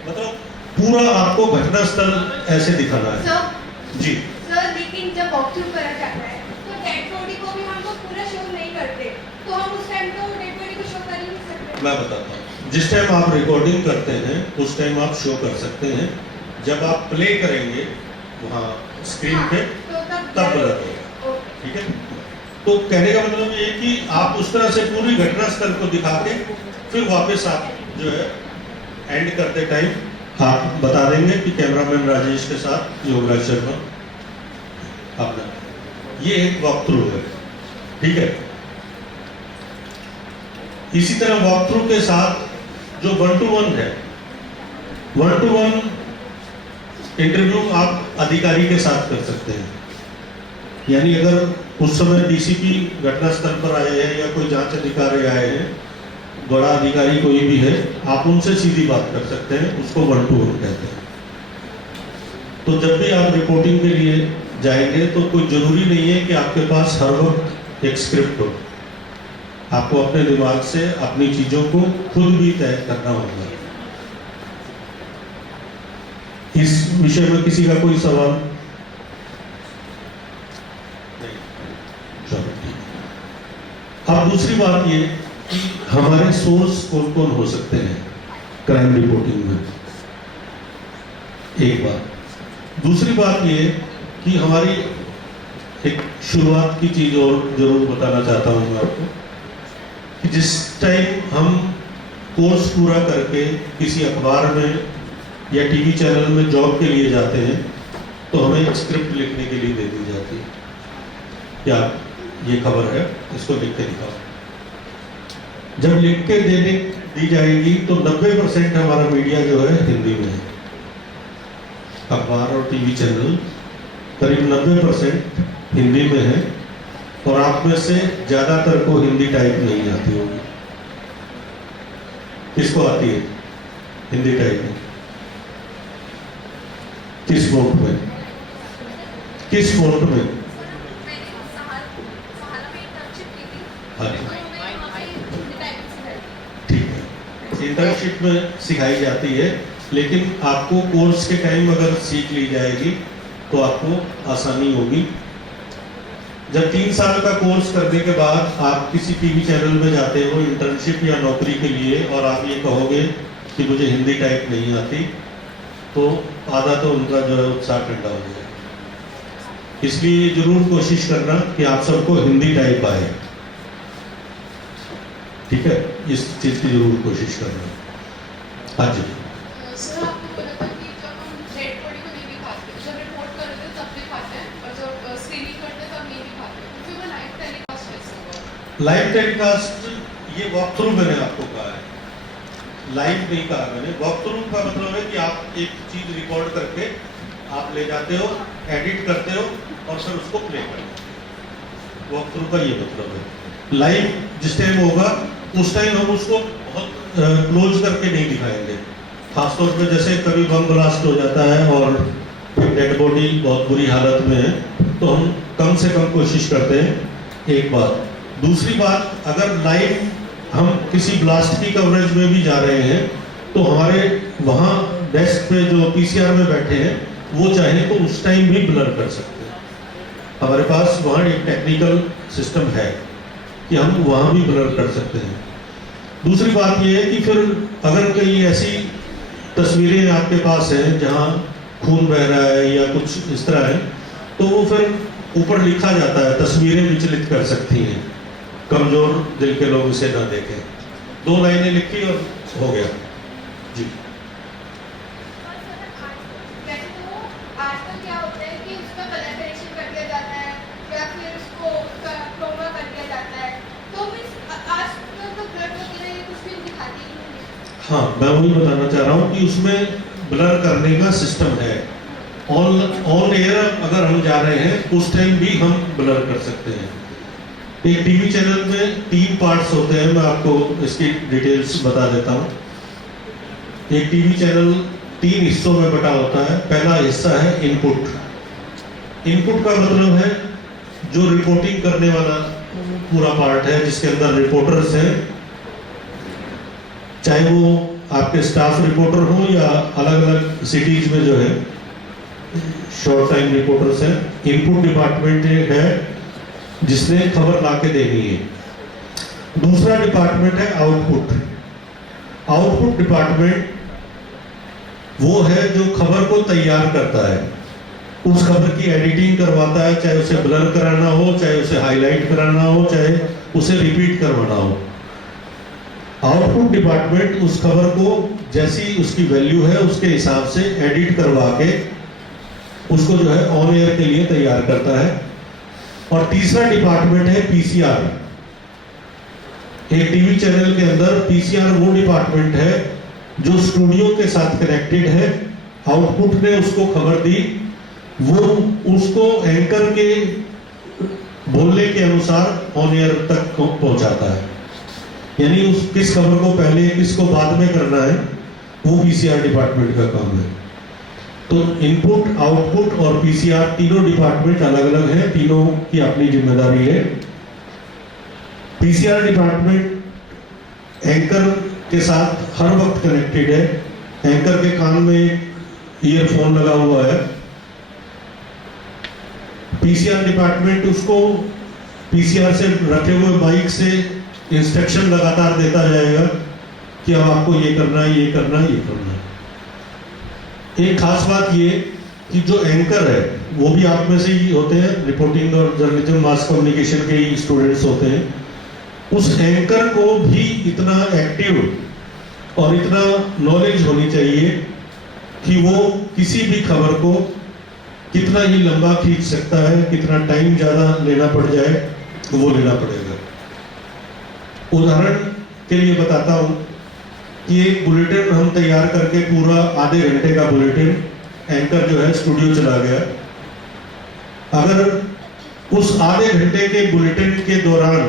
मतलब पूरा आपको घटनास्थल ऐसे दिखाना है। सर जी सर, लेकिन जब वॉकथ्रू करा जाता है तो डेड बॉडी को भी हम लोग पूरा शो नहीं करते, तो हम उस टाइम तो डेड बॉडी को शो कर ही नहीं सकते। मैं बताता हूँ, जिस टाइम आप रिकॉर्डिंग करते हैं उस टाइम आप शो कर सकते हैं, जब आप प्ले करेंगे वहाँ स्क्रीन पे तब गलत होगा, ठीक है? तो कहने का मतलब ये कि आप उस तरह से पूरी घटना स्थल को दिखा के फिर वापस आप जो है एंड करते टाइम आप बता देंगे कि कैमरामैन राजेश के साथ योगराज शर्मा आपने, ये एक वॉक थ्रू है, ठीक है? इसी तरह वॉक थ्रू के साथ जो 1-to-1 है, 1-to-1 इंटरव्यू आप अधिकारी के साथ कर सकते हैं। यानी अगर उस समय डीसीपी घटनास्थल पर आए हैं या कोई जांच अधिकारी आए हैं, बड़ा अधिकारी कोई भी है, आप उनसे सीधी बात कर सकते हैं, उसको 1-to-1 कहते हैं। तो जब भी आप रिपोर्टिंग के लिए जाएंगे तो कोई जरूरी नहीं है कि आपके पास हर वक्त एक स्क्रिप्ट हो, आपको अपने दिमाग से अपनी चीजों को खुद भी तय करना होगा। इस विषय में किसी का कोई सवाल नहीं? चलो ठीक है। अब दूसरी बात ये कि हमारे सोर्स कौन कौन हो सकते हैं क्राइम रिपोर्टिंग में, एक बात। दूसरी बात ये कि हमारी एक शुरुआत की चीज और जरूर बताना चाहता हूं मैं आपको कि जिस टाइम हम कोर्स पूरा करके किसी अखबार में या टीवी चैनल में जॉब के लिए जाते हैं तो हमें एक स्क्रिप्ट लिखने के लिए दे दी जाती है, या ये खबर है इसको लिख के दिखाओ। जब लिख के दी जाएगी तो 90% हमारा मीडिया जो है हिंदी में है, अखबार और टीवी चैनल करीब 90% हिंदी में है, और आप में से ज्यादातर को हिंदी टाइप नहीं आती होगी। किसको आती है हिंदी टाइपिंग? किस फोंट में, किस फोंट में? हाँ जी, ठीक है, इंटर्नशिप में सिखाई जाती है, लेकिन आपको कोर्स के टाइम अगर सीख ली जाएगी तो आपको आसानी होगी। जब 3 साल का कोर्स करने के बाद आप किसी टीवी चैनल में जाते हो इंटर्नशिप या नौकरी के लिए, और आप ये कहोगे कि मुझे हिंदी टाइप नहीं आती, तो आधा तो उनका जो है उत्साह ठंडा हो जाएगा। इसलिए जरूर कोशिश करना कि आप सबको हिंदी टाइप आए, ठीक है, इस चीज की जरूर कोशिश करना। हाँ जी। सर आपको बोला था कि जब हम डेड बॉडी को नहीं दिखाते, जब रिपोर्ट करते हैं तब दिखाते हैं, और जब स्क्रीनिंग करते हैं तब नहीं दिखाते, तो फिर वो लाइव टेलीकास्ट कैसे होगा? लाइव टेलीकास्ट ये वॉक थ्रू मैंने आपको कहा है, लाइव नहीं कहा मैंने। वॉक थ्रू का मतलब है कि आप एक चीज रिकॉर्ड करके आप ले जाते हो, एडिट करते हो और फिर उसको प्ले करते हो। वॉक थ्रू का ये मतलब है। लाइव जिस टाइम होगा उस टाइम हम उसको बहुत क्लोज करके नहीं दिखाएंगे, खासतौर पे जैसे कभी बम ब्लास्ट हो जाता है और डेड बॉडी बहुत बुरी हालत में है, तो हम कम से कम कोशिश करते हैं, एक बात। दूसरी बात, अगर लाइव हम किसी ब्लास्ट की कवरेज में भी जा रहे हैं तो हमारे वहाँ डेस्क पे जो पीसीआर में बैठे हैं वो चाहे तो उस टाइम भी ब्लर कर सकते हैं। हमारे पास वहाँ एक टेक्निकल सिस्टम है कि हम वहाँ भी ब्लर कर सकते हैं। दूसरी बात यह है कि फिर अगर कहीं ऐसी तस्वीरें आपके पास हैं जहाँ खून बह रहा है या कुछ इस तरह है, तो वो फिर ऊपर लिखा जाता है, तस्वीरें विचलित कर सकती हैं, कमजोर दिल के लोग इसे ना देखें। 2 लाइनें लिखी और हो गया जी। वैसे तो आजकल क्या होता है कि उसका कलर करेक्शन कर दिया जाता है या फिर उसको उसका क्रोमा कर दिया जाता है, तो आजकल तो ब्लड वगैरह ये कुछ भी दिखाती ही नहीं। हाँ, मैं वही बताना चाह रहा हूँ कि उसमें ब्लर करने का सिस्टम है। ऑन एयर अगर हम जा रहे हैं उस टाइम भी हम ब्लर कर सकते हैं। एक टीवी चैनल में 3 पार्ट्स होते हैं, मैं आपको इसकी डिटेल्स बता देता हूँ। एक टीवी चैनल 3 हिस्सों में बटा होता है। पहला हिस्सा है इनपुट। इनपुट का मतलब है जो रिपोर्टिंग करने वाला पूरा पार्ट है, जिसके अंदर रिपोर्टर्स हैं, चाहे वो आपके स्टाफ रिपोर्टर हो या अलग अलग सिटीज में जो है शॉर्ट टाइम रिपोर्टर्स हैं। इनपुट डिपार्टमेंट है जिसने खबर लाके देनी है। दूसरा डिपार्टमेंट है आउटपुट। आउटपुट डिपार्टमेंट वो है जो खबर को तैयार करता है, उस खबर की एडिटिंग करवाता है, चाहे उसे ब्लर कराना हो, चाहे उसे हाईलाइट कराना हो, चाहे उसे रिपीट करवाना हो। आउटपुट डिपार्टमेंट उस खबर को जैसी उसकी वैल्यू है उसके हिसाब से एडिट करवा के उसको जो है ऑन एयर के लिए तैयार करता है। और तीसरा डिपार्टमेंट है पीसीआर। एक टीवी चैनल के अंदर पीसीआर वो डिपार्टमेंट है जो स्टूडियो के साथ कनेक्टेड है। आउटपुट ने उसको खबर दी, वो उसको एंकर के बोलने के अनुसार ऑन एयर तक पहुंचाता है। यानी उस किस खबर को पहले किसको बाद में करना है वो पीसीआर डिपार्टमेंट का काम है। तो इनपुट, आउटपुट और पीसीआर तीनों डिपार्टमेंट अलग अलग हैं, तीनों की अपनी जिम्मेदारी है। पीसीआर डिपार्टमेंट एंकर के साथ हर वक्त कनेक्टेड है। एंकर के कान में ईयरफोन लगा हुआ है। पीसीआर डिपार्टमेंट उसको पीसीआर से रखे हुए बाइक से इंस्ट्रक्शन लगातार देता जाएगा कि अब आपको ये करना है, ये करना है, ये करना है। एक खास बात ये कि जो एंकर है वो भी आप में से ही होते हैं, रिपोर्टिंग और जर्नलिज्म मास कम्युनिकेशन के ही स्टूडेंट्स होते हैं। उस एंकर को भी इतना एक्टिव और इतना नॉलेज होनी चाहिए कि वो किसी भी खबर को कितना ही लंबा खींच सकता है, कितना टाइम ज़्यादा लेना पड़ जाए तो वो लेना पड़ेगा। उदाहरण के लिए बताता हूँ कि एक बुलेटिन हम तैयार करके पूरा आधे घंटे का बुलेटिन, एंकर जो है स्टूडियो चला गया। अगर उस आधे घंटे के बुलेटिन के दौरान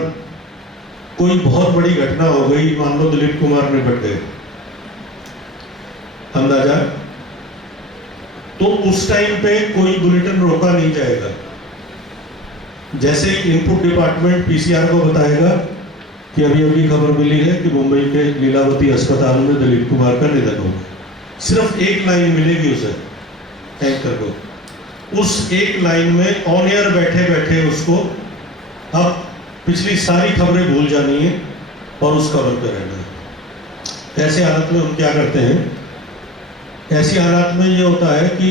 कोई बहुत बड़ी घटना हो गई, मान लो दिलीप कुमार ने बट गए, अंदाजा, तो उस टाइम पे कोई बुलेटिन रोका नहीं जाएगा। जैसे ही इनपुट डिपार्टमेंट पीसीआर को बताएगा कि अभी अभी खबर मिली है कि मुंबई के लीलावती अस्पताल में दिलीप कुमार का निधन हो गया, सिर्फ एक लाइन मिलेगी उसे, एंकर को। उस एक लाइन में ऑन एयर बैठे बैठे उसको अब पिछली सारी खबरें भूल जानी है और उस खबर पर रहना है। ऐसे हालत में हम क्या करते हैं, ऐसी हालात में ये होता है कि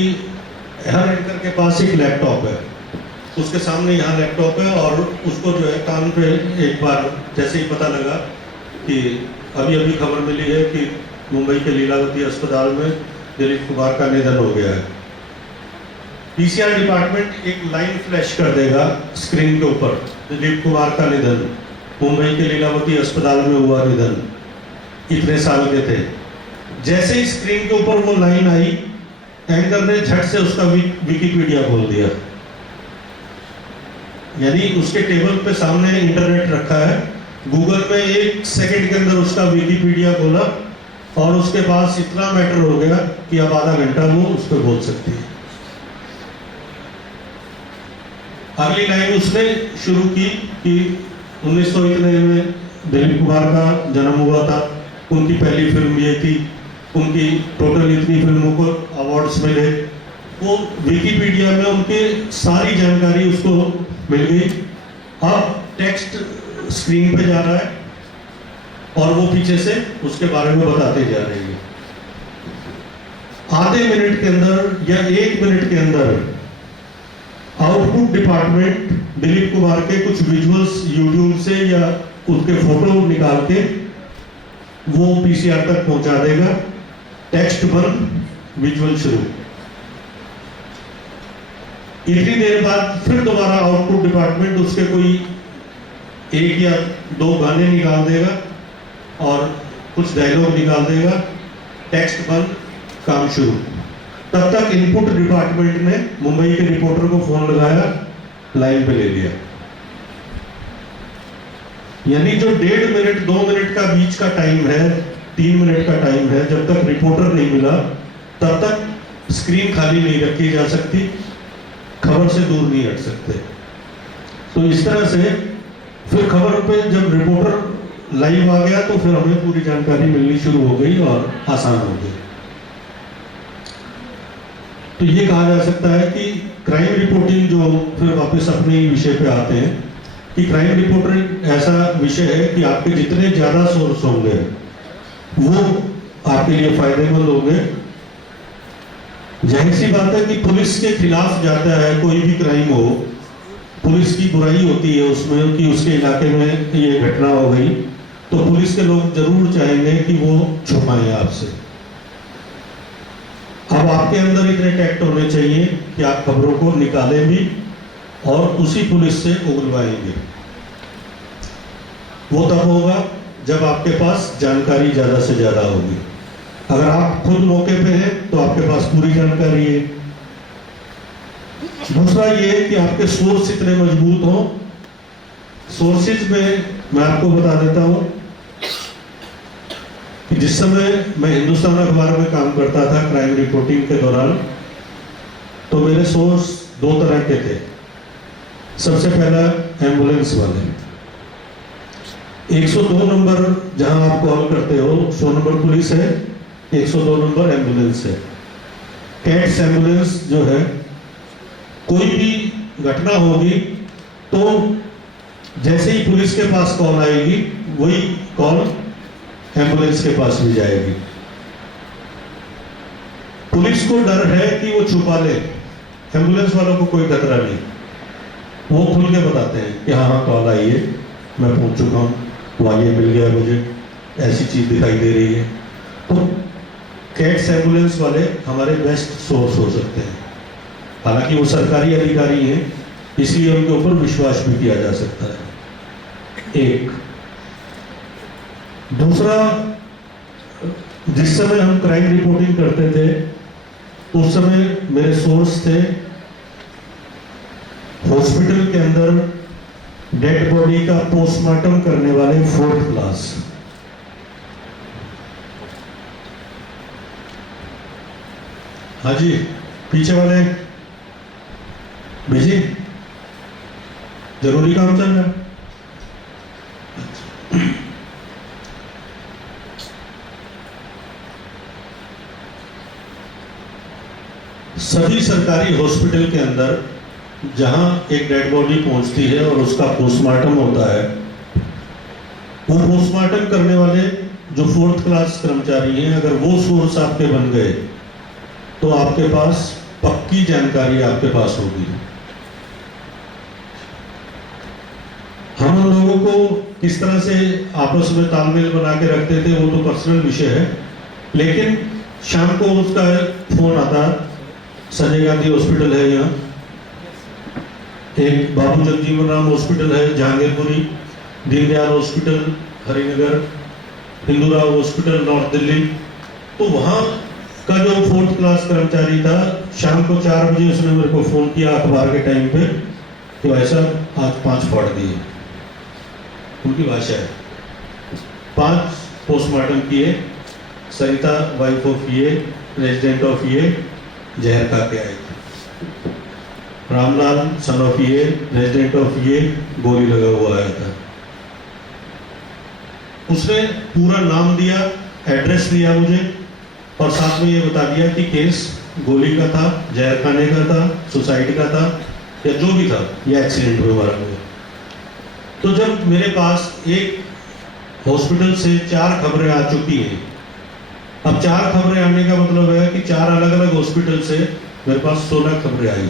हर एंकर के पास एक लैपटॉप है, उसके सामने यहाँ लैपटॉप है और उसको जो है कान पे एक बार जैसे ही पता लगा कि अभी अभी खबर मिली है कि मुंबई के लीलावती अस्पताल में दिलीप कुमार का निधन हो गया है, पीसीआर डिपार्टमेंट एक लाइन फ्लैश कर देगा स्क्रीन के ऊपर, दिलीप कुमार का निधन, मुंबई के लीलावती अस्पताल में हुआ निधन, इतने साल के थे। जैसे ही स्क्रीन के ऊपर वो लाइन आई, एंकर ने झट से उसका विकिपीडिया खोल दिया, यानी उसके टेबल पे सामने इंटरनेट रखा है, गूगल में 1 सेकंड के अंदर उसका विकिपीडिया खोला और उसके पास इतना मैटर हो गया कि अब आधा घंटा वो उस पर बोल सकती है। अगली लाइन उसने शुरू की कि 1900 इतने में दिलीप कुमार का जन्म हुआ था, उनकी पहली फिल्म ये थी, उनकी टोटल इतनी फिल्मों को अवार्ड्स मिले। वो विकिपीडिया में उनके सारी जानकारी उसको मिल गई। अब टेक्स्ट स्क्रीन पे जा रहा है और वो पीछे से उसके बारे में बताते जा रहे हैं। आधे मिनट के अंदर या 1 मिनट के अंदर आउटपुट डिपार्टमेंट दिलीप कुमार के कुछ विजुअल्स यूट्यूब से या उसके फोटो निकाल के वो पीसीआर तक पहुंचा देगा। टेक्स्ट बंद, विजुअल शुरू। इतनी देर बाद फिर दोबारा आउटपुट डिपार्टमेंट उसके कोई 1 या 2 गाने निकाल देगा और कुछ डायलॉग निकाल देगा। टेक्स्ट बंद, काम शुरू। तब तक इनपुट डिपार्टमेंट ने मुंबई के रिपोर्टर को फोन लगाया, लाइन पे ले लिया। यानी जो 1.5 मिनट 2 मिनट का बीच का टाइम है, 3 मिनट का टाइम है, जब तक रिपोर्टर नहीं मिला तब तक स्क्रीन खाली नहीं रखी जा सकती, खबर से दूर नहीं हट सकते। तो इस तरह से फिर खबर पे जब रिपोर्टर लाइव आ गया तो फिर हमें पूरी जानकारी मिलनी शुरू हो गई और आसान हो गई। तो ये कहा जा सकता है कि क्राइम रिपोर्टिंग, जो फिर वापस अपने विषय पे आते हैं, कि क्राइम रिपोर्टिंग ऐसा विषय है कि आपके जितने ज़्यादा सोर्स होंगे वो आपके लिए फायदेमंद होंगे। जाहिर सी बात है कि पुलिस के खिलाफ जाता है कोई भी क्राइम हो, पुलिस की बुराई होती है उसमें कि उसके इलाके में ये घटना हो गई, तो पुलिस के लोग जरूर चाहेंगे कि वो छुपाएं आपसे। अब आपके अंदर इतने टैक्ट होने चाहिए कि आप खबरों को निकालें भी और उसी पुलिस से उगलवाएंगे। वो तब होगा जब आपके पास जानकारी ज़्यादा से ज़्यादा होगी। अगर आप खुद मौके पे हैं तो आपके पास पूरी जानकारी है। दूसरा ये है कि आपके सोर्स इतने मजबूत हों। सोर्सेज में मैं आपको बता देता हूं कि जिस समय मैं हिंदुस्तान अखबार में काम करता था क्राइम रिपोर्टिंग के दौरान, तो मेरे सोर्स 2 तरह के थे। सबसे पहला एम्बुलेंस वाले, 102 नंबर जहां आप कॉल करते हो, 100 नंबर पुलिस है, 102 नंबर एम्बुलेंस है। कैट्स एम्बुलेंस जो है, कोई भी घटना होगी तो जैसे ही पुलिस के पास कॉल आएगी वही कॉल एम्बुलेंस के पास भी जाएगी। पुलिस को डर है कि वो छुपा ले, एम्बुलेंस वालों को कोई खतरा नहीं, वो खुल के बताते हैं कि हाँ हाँ कॉल आई है, मैं पहुंच चुका हूँ, वहाँ ये मिल गया मुझे, ऐसी चीज दिखाई दे रही है। तो कैट्स एम्बुलेंस वाले हमारे बेस्ट सोर्स हो सकते हैं। हालांकि वो सरकारी अधिकारी हैं, इसलिए उनके ऊपर विश्वास भी किया जा सकता है। एक दूसरा, जिस समय हम क्राइम रिपोर्टिंग करते थे उस समय मेरे सोर्स थे हॉस्पिटल के अंदर डेड बॉडी का पोस्टमार्टम करने वाले 4th क्लास। हाँ जी, पीछे वाले बिजी, जरूरी काम चल रहा है। सभी सरकारी हॉस्पिटल के अंदर जहां एक डेड बॉडी पहुंचती है और उसका पोस्टमार्टम होता है, वो पोस्टमार्टम करने वाले जो 4th क्लास कर्मचारी हैं, अगर वो सोर्स आपके बन गए तो आपके पास पक्की जानकारी आपके पास होगी। हम उन लोगों को किस तरह से आपस में तालमेल बना के रखते थे वो तो पर्सनल विषय है, लेकिन शाम को उसका फोन आता, संजय गांधी हॉस्पिटल है यहाँ, एक बाबू जगजीवन राम हॉस्पिटल है Jahangirpuri, Deendayal hospital Harinagar, Hindu Rao hospital north Delhi. तो वहाँ का जो 4th क्लास कर्मचारी था, शाम को 4 बजे उसने मेरे को फोन किया अखबार के टाइम पे कि भाई साहब आज 5 फाड़ दिए, उनकी भाषा है, 5 पोस्टमार्टम किए, सरिता वाइफ ऑफ ये, रेजिडेंट ऑफ ये, जहर खा के आई थी, रामलाल सन ऑफ ये, रेजिडेंट ऑफ ये, गोली लगा हुआ आया था। उसने पूरा नाम दिया, एड्रेस दिया मुझे, और साथ में ये बता दिया कि केस गोली का था, जहर खाने का था, सुसाइड का था, या जो भी था, या एक्सीडेंट में मारा हुआ। तो जब मेरे पास एक हॉस्पिटल से 4 खबरें आ चुकी हैं, अब 4 खबरें आने का मतलब है कि 4 अलग अलग हॉस्पिटल से मेरे पास 16 खबरें आई।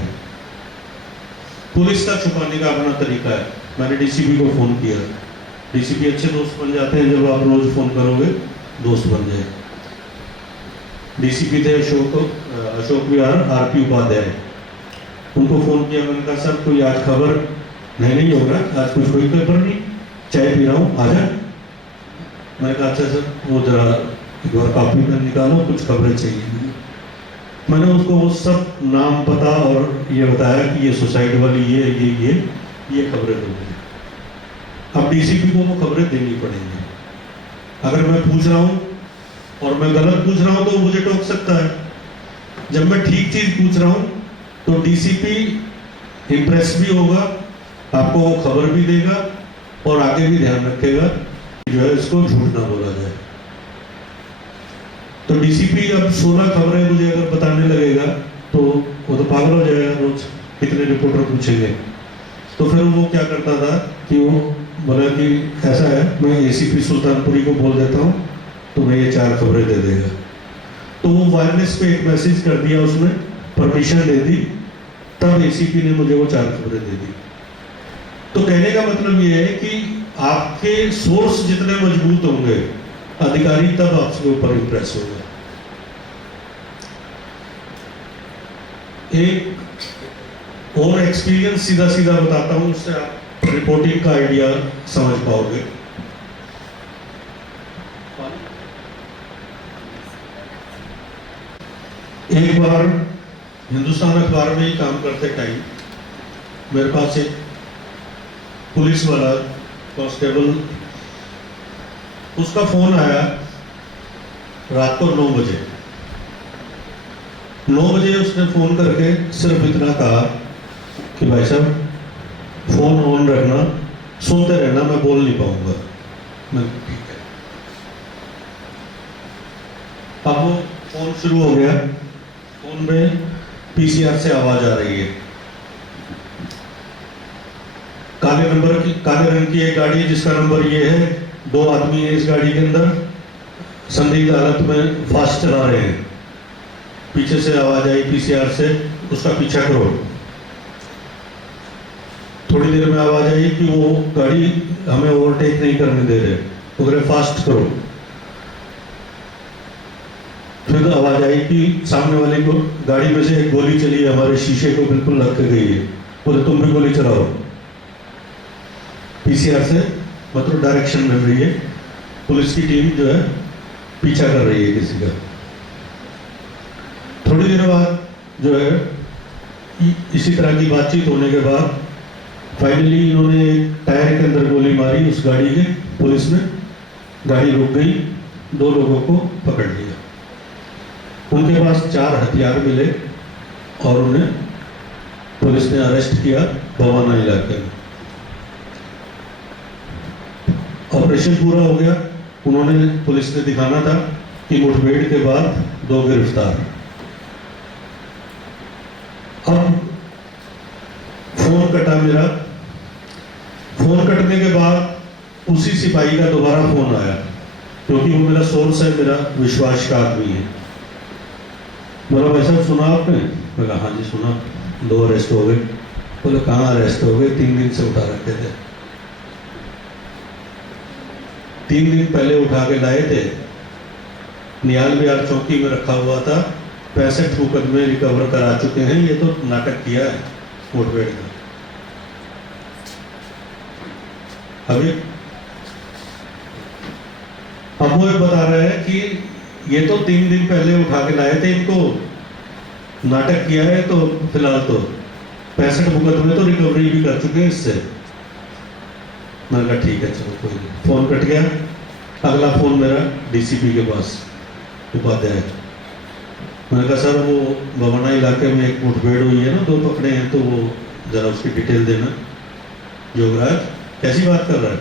पुलिस का छुपाने का अपना तरीका है। मैंने डीसीपी को फोन किया, डीसीपी अच्छे दोस्त बन जाते हैं जब आप रोज फोन करोगे, दोस्त बन जाए। डीसीपी थे अशोक विहार आरपी उपाध्याय, उनको फोन किया, मैंने कहा सर कोई आज खबर नहीं होगा, आज कुछ कोई खबर नहीं, चाय पी रहा हूँ, आजा। मैंने कहा अच्छा सर, वो जरा एक बार कॉपी में निकालो, कुछ खबरें चाहिए मुझे। मैंने उसको वो सब नाम पता और ये बताया कि ये सुसाइड वाली ये खबरें दोगे। अब डीसीपी को वो खबरें देनी पड़ेंगी। अगर मैं पूछ रहा हूँ और मैं गलत पूछ रहा हूँ तो मुझे टोक सकता है, जब मैं ठीक चीज पूछ रहा हूँ तो डीसीपी इम्प्रेस भी होगा, आपको वो खबर भी देगा और आगे भी ध्यान रखेगा कि जो है इसको झूठ ना बोला जाए। तो डीसीपी अब 16 खबरें मुझे अगर बताने लगेगा तो वो तो पागल हो जाएगा, रोज कितने रिपोर्टर पूछेंगे। तो फिर वो क्या करता था कि वो बोला कि ऐसा है, मैं एसीपी सुल्तानपुरी को बोल देता हूँ तो मैं ये 4 खबरें दे देगा। तो वो वायरलेस पे एक मैसेज कर दिया, उसने परमिशन दे दी, तब एसीपी ने मुझे वो 4 खबरें दे दी। तो कहने का मतलब ये है कि आपके सोर्स जितने मजबूत होंगे, अधिकारी तब आपके ऊपर इंप्रेस होगा। एक और एक्सपीरियंस सीधा सीधा बताता हूं, उससे आप रिपोर्टिंग का आइडिया समझ पाओगे। एक बार हिंदुस्तान अखबार में ही काम करते टाइम मेरे पास एक पुलिस वाला कांस्टेबल, उसका फोन आया रात को 9 बजे। 9 बजे उसने फोन करके सिर्फ इतना कहा कि भाई साहब फोन ऑन रखना, सुनते रहना, मैं बोल नहीं पाऊंगा। मैं ठीक है। अब वो फोन शुरू हो गया, फोन में पीसीआर से आवाज आ रही है, काले रंग की एक गाड़ी है जिसका नंबर ये है। 2 आदमी है इस गाड़ी के अंदर, संदिग्ध हालत में फास्ट चला रहे हैं। पीछे से आवाज आई पीसीआर से, उसका पीछा करो। थोड़ी देर में आवाज आई कि वो गाड़ी हमें ओवरटेक नहीं करने दे रहे, तो बोले फास्ट करो। फिर आवाज आई कि सामने वाले को गाड़ी में से एक गोली चली है, हमारे शीशे को बिल्कुल लग के गई है, बोले तुम भी गोली चलाओ। पीसीआर से मतलब डायरेक्शन मिल रही है, पुलिस की टीम जो है पीछा कर रही है किसी का। थोड़ी देर बाद जो है इसी तरह की बातचीत होने के बाद फाइनली इन्होंने एक टायर के अंदर गोली मारी उस गाड़ी के। पुलिस ने गाड़ी रुक गई, 2 लोगों को पकड़ लिया। उनके पास 4 हथियार मिले और उन्हें पुलिस ने अरेस्ट किया भवाना इलाके में। ऑपरेशन पूरा हो गया। उन्होंने पुलिस ने दिखाना था कि मुठभेड़ के बाद 2 गिरफ्तार। अब फोन कटा मेरा। फोन कटने के बाद उसी सिपाही का दोबारा फोन आया, क्योंकि वो मेरा सोर्स है, मेरा विश्वास का आदमी है। बोला भाई साहब सुना आपने? मैं कहा हाँ जी सुना, 2 अरेस्ट हो गए। बोले कहाँ अरेस्ट हो गए? 3 दिन से उठा रखे थे। 3 दिन पहले उठा के लाए थे, निहाल बिहार चौकी में रखा हुआ था। 65 मुकदमे रिकवर करा चुके हैं। ये तो नाटक किया है मुठभेड़ का। अभी अब वो बता रहे हैं कि ये तो 3 दिन पहले उठा के लाए थे, इनको नाटक किया है। तो फिलहाल तो 65 मुकदमे तो रिकवरी भी कर चुके हैं इससे। मैंने कहा ठीक है चलो कोई नहीं। फोन कट गया। अगला फोन मेरा डीसीपी के पास, उपाध्याय। मैंने कहा सर वो भवाना इलाके में एक मुठभेड़ हुई है ना, 2 पकड़े हैं, तो वो जरा उसकी डिटेल देना। योगराज कैसी बात कर रहा है?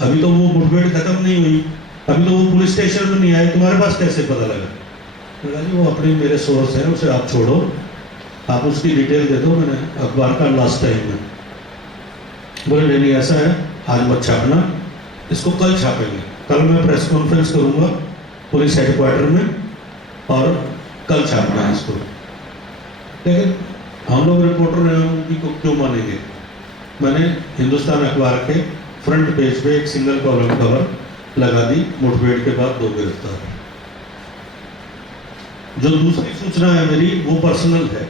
अभी तो वो मुठभेड़ खत्म नहीं हुई, अभी तो वो पुलिस स्टेशन में नहीं आए, तुम्हारे पास कैसे पता लगा? मैंने कहा जी वो अपनी मेरे सोर्स है, उसे आप छोड़ो, आप उसकी डिटेल दे दो। मैंने अखबार का लास्ट टाइम में। बोले नहीं ऐसा है, आज मत छापना, इसको कल छापेंगे। कल मैं प्रेस कॉन्फ्रेंस करूंगा पुलिस हेडक्वार्टर में और कल छापना है इसको। लेकिन हम लोग रिपोर्टर हैं, उनकी को क्यों मानेंगे? मैंने हिंदुस्तान अखबार के फ्रंट पेज पे एक सिंगल कॉलम कवर लगा दी, मुठभेड़ के बाद 2 गिरफ्तार। जो दूसरी सूचना है मेरी वो पर्सनल है,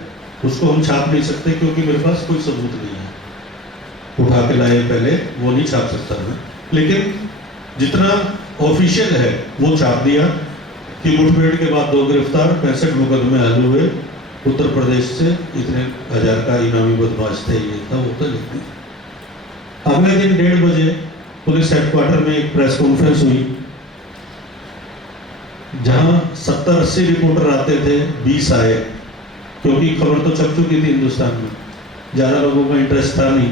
उसको हम छाप नहीं सकते क्योंकि मेरे पास कोई सबूत नहीं है। उठा के लाए पहले, वो नहीं छाप सकता मैं। लेकिन जितना ऑफिशियल है वो छाप दिया कि मुठभेड़ के बाद 2 गिरफ्तार, 65 मुकदमे हल हुए, उत्तर प्रदेश से इतने 1000 का इनामी बदमाश थे, ये था वो था। अगले दिन 1:30 बजे पुलिस हेडक्वार्टर में एक प्रेस कॉन्फ्रेंस हुई, जहां 70-80 रिपोर्टर आते थे, 20 आए, क्योंकि खबर तो छप चुकी थी हिंदुस्तान में, ज्यादा लोगों का इंटरेस्ट था नहीं।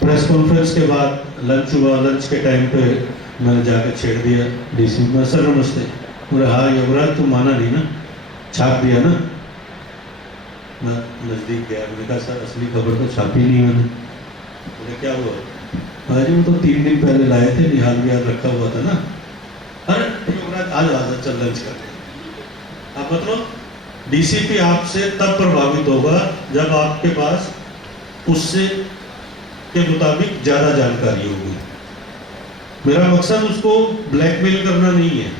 प्रेस कॉन्फ्रेंस के बाद लंच हुआ। लंच के टाइम पे मैंने जाकर छेड़ दिया डीसी में, सर नमस्ते। बोले हाँ युवराज तुम माना नहीं ना, छाप दिया ना? मैं नजदीक गया, मैंने कहा सर असली खबर तो छापी नहीं मैंने। बोले क्या हुआ? अरे वो तो 3 दिन पहले लाए थे, निहाल बिहार रखा हुआ था ना। अरे युवराज आज आ चल लंच करते। आप मतलब डीसीपी आपसे तब प्रभावित होगा जब आपके पास उससे के मुताबिक ज्यादा जानकारी होगी। मेरा मकसद उसको ब्लैकमेल करना नहीं है।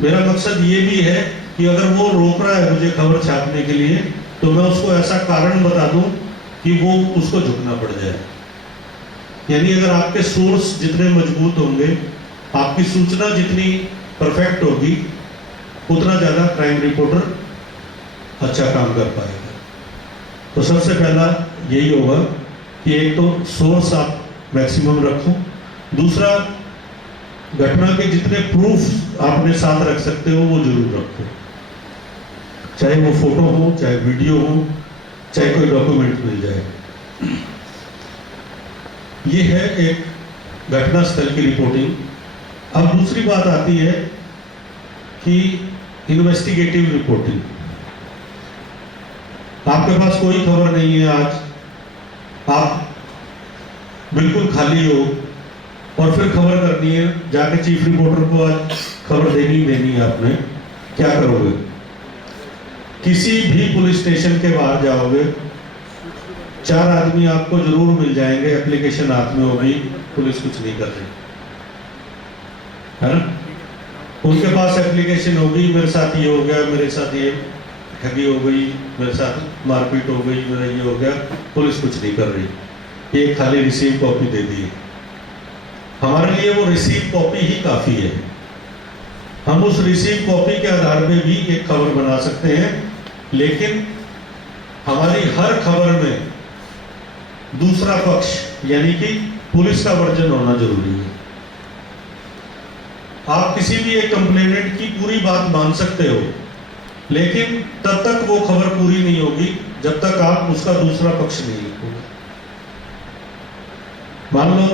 मेरा मकसद ये भी है कि अगर वो रोक रहा है मुझे खबर छापने के लिए, तो मैं उसको ऐसा कारण बता दूं कि वो उसको झुकना पड़ जाए। यानी अगर आपके सोर्स जितने मजबूत होंगे, आपकी सूचना जितनी परफेक्ट होगी, उतना ज्यादा क्राइम रिपोर्टर अच्छा काम कर पाएगा। तो सबसे पहला यही होगा कि एक तो सोर्स आप मैक्सिमम रखो, दूसरा घटना के जितने प्रूफ आपने साथ रख सकते हो वो जरूर रखो, चाहे वो फोटो हो, चाहे वीडियो हो, चाहे कोई डॉक्यूमेंट मिल जाए। ये है एक घटना स्थल की रिपोर्टिंग। अब दूसरी बात आती है कि इन्वेस्टिगेटिव रिपोर्टिंग। आपके पास कोई खबर नहीं है आज, आप बिल्कुल खाली हो और फिर खबर करनी है, जाके चीफ रिपोर्टर को आज खबर देनी है आपने, क्या करोगे? किसी भी पुलिस स्टेशन के बाहर जाओगे, 4 आदमी आपको जरूर मिल जाएंगे, एप्लीकेशन हाथ में होगी, पुलिस कुछ नहीं कर रही है ना। उनके पास एप्लीकेशन होगी, मेरे साथ ये हो गया, मेरे साथ ये ठगी हो गई, मेरे साथ मारपीट हो गई, मेरा ये हो गया, पुलिस कुछ नहीं कर रही, ये खाली रिसीव कॉपी दे दी। हमारे लिए वो रिसीव कॉपी ही काफी है। हम उस रिसीव कॉपी के आधार पे भी एक खबर बना सकते हैं, लेकिन हमारी हर खबर में दूसरा पक्ष यानी कि पुलिस का वर्जन होना जरूरी है। आप किसी भी एक कंप्लेनेंट की पूरी बात मान सकते हो, लेकिन तब तक वो खबर पूरी नहीं होगी जब तक आप उसका दूसरा पक्ष नहीं लिखोगे। मान लो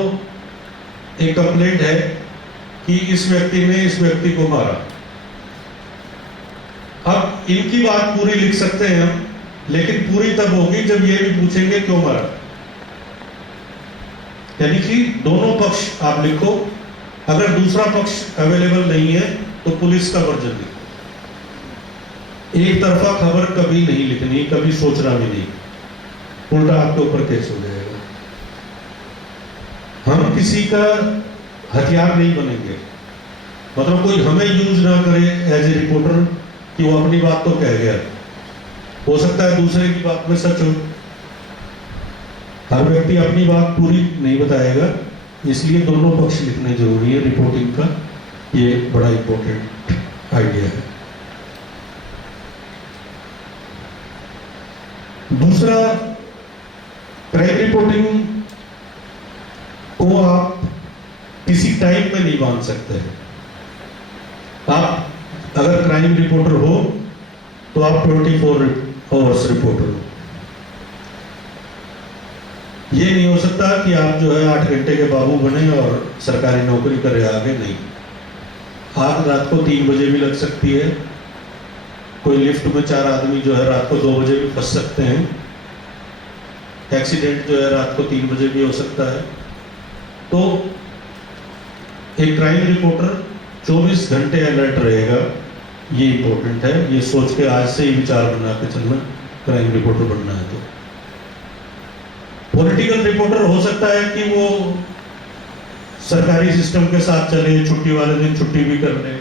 एक कंप्लेंट है कि इस व्यक्ति ने इस व्यक्ति को मारा, अब इनकी बात पूरी लिख सकते हैं हम, लेकिन पूरी तब होगी जब ये भी पूछेंगे क्यों मारा। यानी कि दोनों पक्ष आप लिखो, अगर दूसरा पक्ष अवेलेबल नहीं है तो पुलिस का वर्जन लिखो। एक तरफा खबर कभी नहीं लिखनी, कभी सोचना भी नहीं, उल्टा आपके ऊपर केस हो जाएगा। हम किसी का हथियार नहीं बनेंगे, मतलब कोई हमें यूज ना करे एज ए रिपोर्टर कि वो अपनी बात तो कह गया, हो सकता है दूसरे की बात में सच हो। हर व्यक्ति अपनी बात पूरी नहीं बताएगा, इसलिए दोनों पक्ष लिखने जरूरी है। रिपोर्टिंग का ये बड़ा इंपॉर्टेंट आइडिया है। दूसरा, क्राइम रिपोर्टिंग को आप किसी टाइम में नहीं बांध सकते। आप अगर क्राइम रिपोर्टर हो तो आप 24 आवर्स रिपोर्टर हो। ये नहीं हो सकता कि आप जो है 8 घंटे के बाबू बने और सरकारी नौकरी करे, आगे नहीं। आग रात को 3 बजे भी लग सकती है, कोई लिफ्ट में 4 आदमी जो है रात को 2 बजे भी फंस सकते हैं, एक्सीडेंट जो है रात को 3 बजे भी हो सकता है। तो एक क्राइम रिपोर्टर 24 घंटे अलर्ट रहेगा, ये इंपॉर्टेंट है। ये सोच के आज से ही विचार बना के चलना, क्राइम रिपोर्टर बनना है। तो पॉलिटिकल रिपोर्टर हो सकता है कि वो सरकारी सिस्टम के साथ चले, छुट्टी वाले दिन छुट्टी भी कर ले।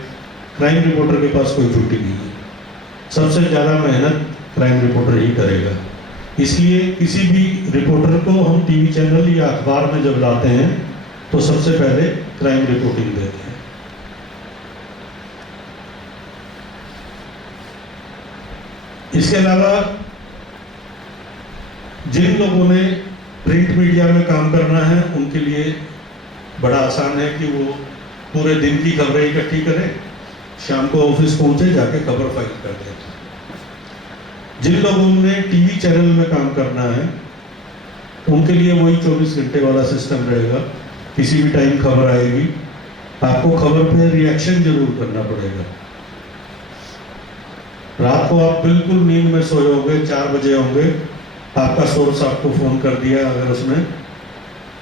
क्राइम रिपोर्टर के पास कोई छुट्टी नहीं है, सबसे ज्यादा मेहनत क्राइम रिपोर्टर ही करेगा। इसलिए किसी भी रिपोर्टर को हम टीवी चैनल या अखबार में जब लाते हैं तो सबसे पहले क्राइम रिपोर्टिंग देते हैं। इसके अलावा जिन लोगों ने प्रिंट मीडिया में काम करना है उनके लिए बड़ा आसान है कि वो पूरे दिन की खबरें इकट्ठी करें, शाम को ऑफिस पहुंचे, जाके खबर फाइल कर दें। जिन लोगों ने टीवी चैनल में काम करना है उनके लिए वही 24 घंटे वाला सिस्टम रहेगा। किसी भी टाइम खबर आएगी, आपको खबर पे रिएक्शन जरूर करना पड़ेगा। रात को आप बिल्कुल नींद में सोए होंगे, 4 बजे होंगे, आपका सोर्स आपको फोन कर दिया अगर उसने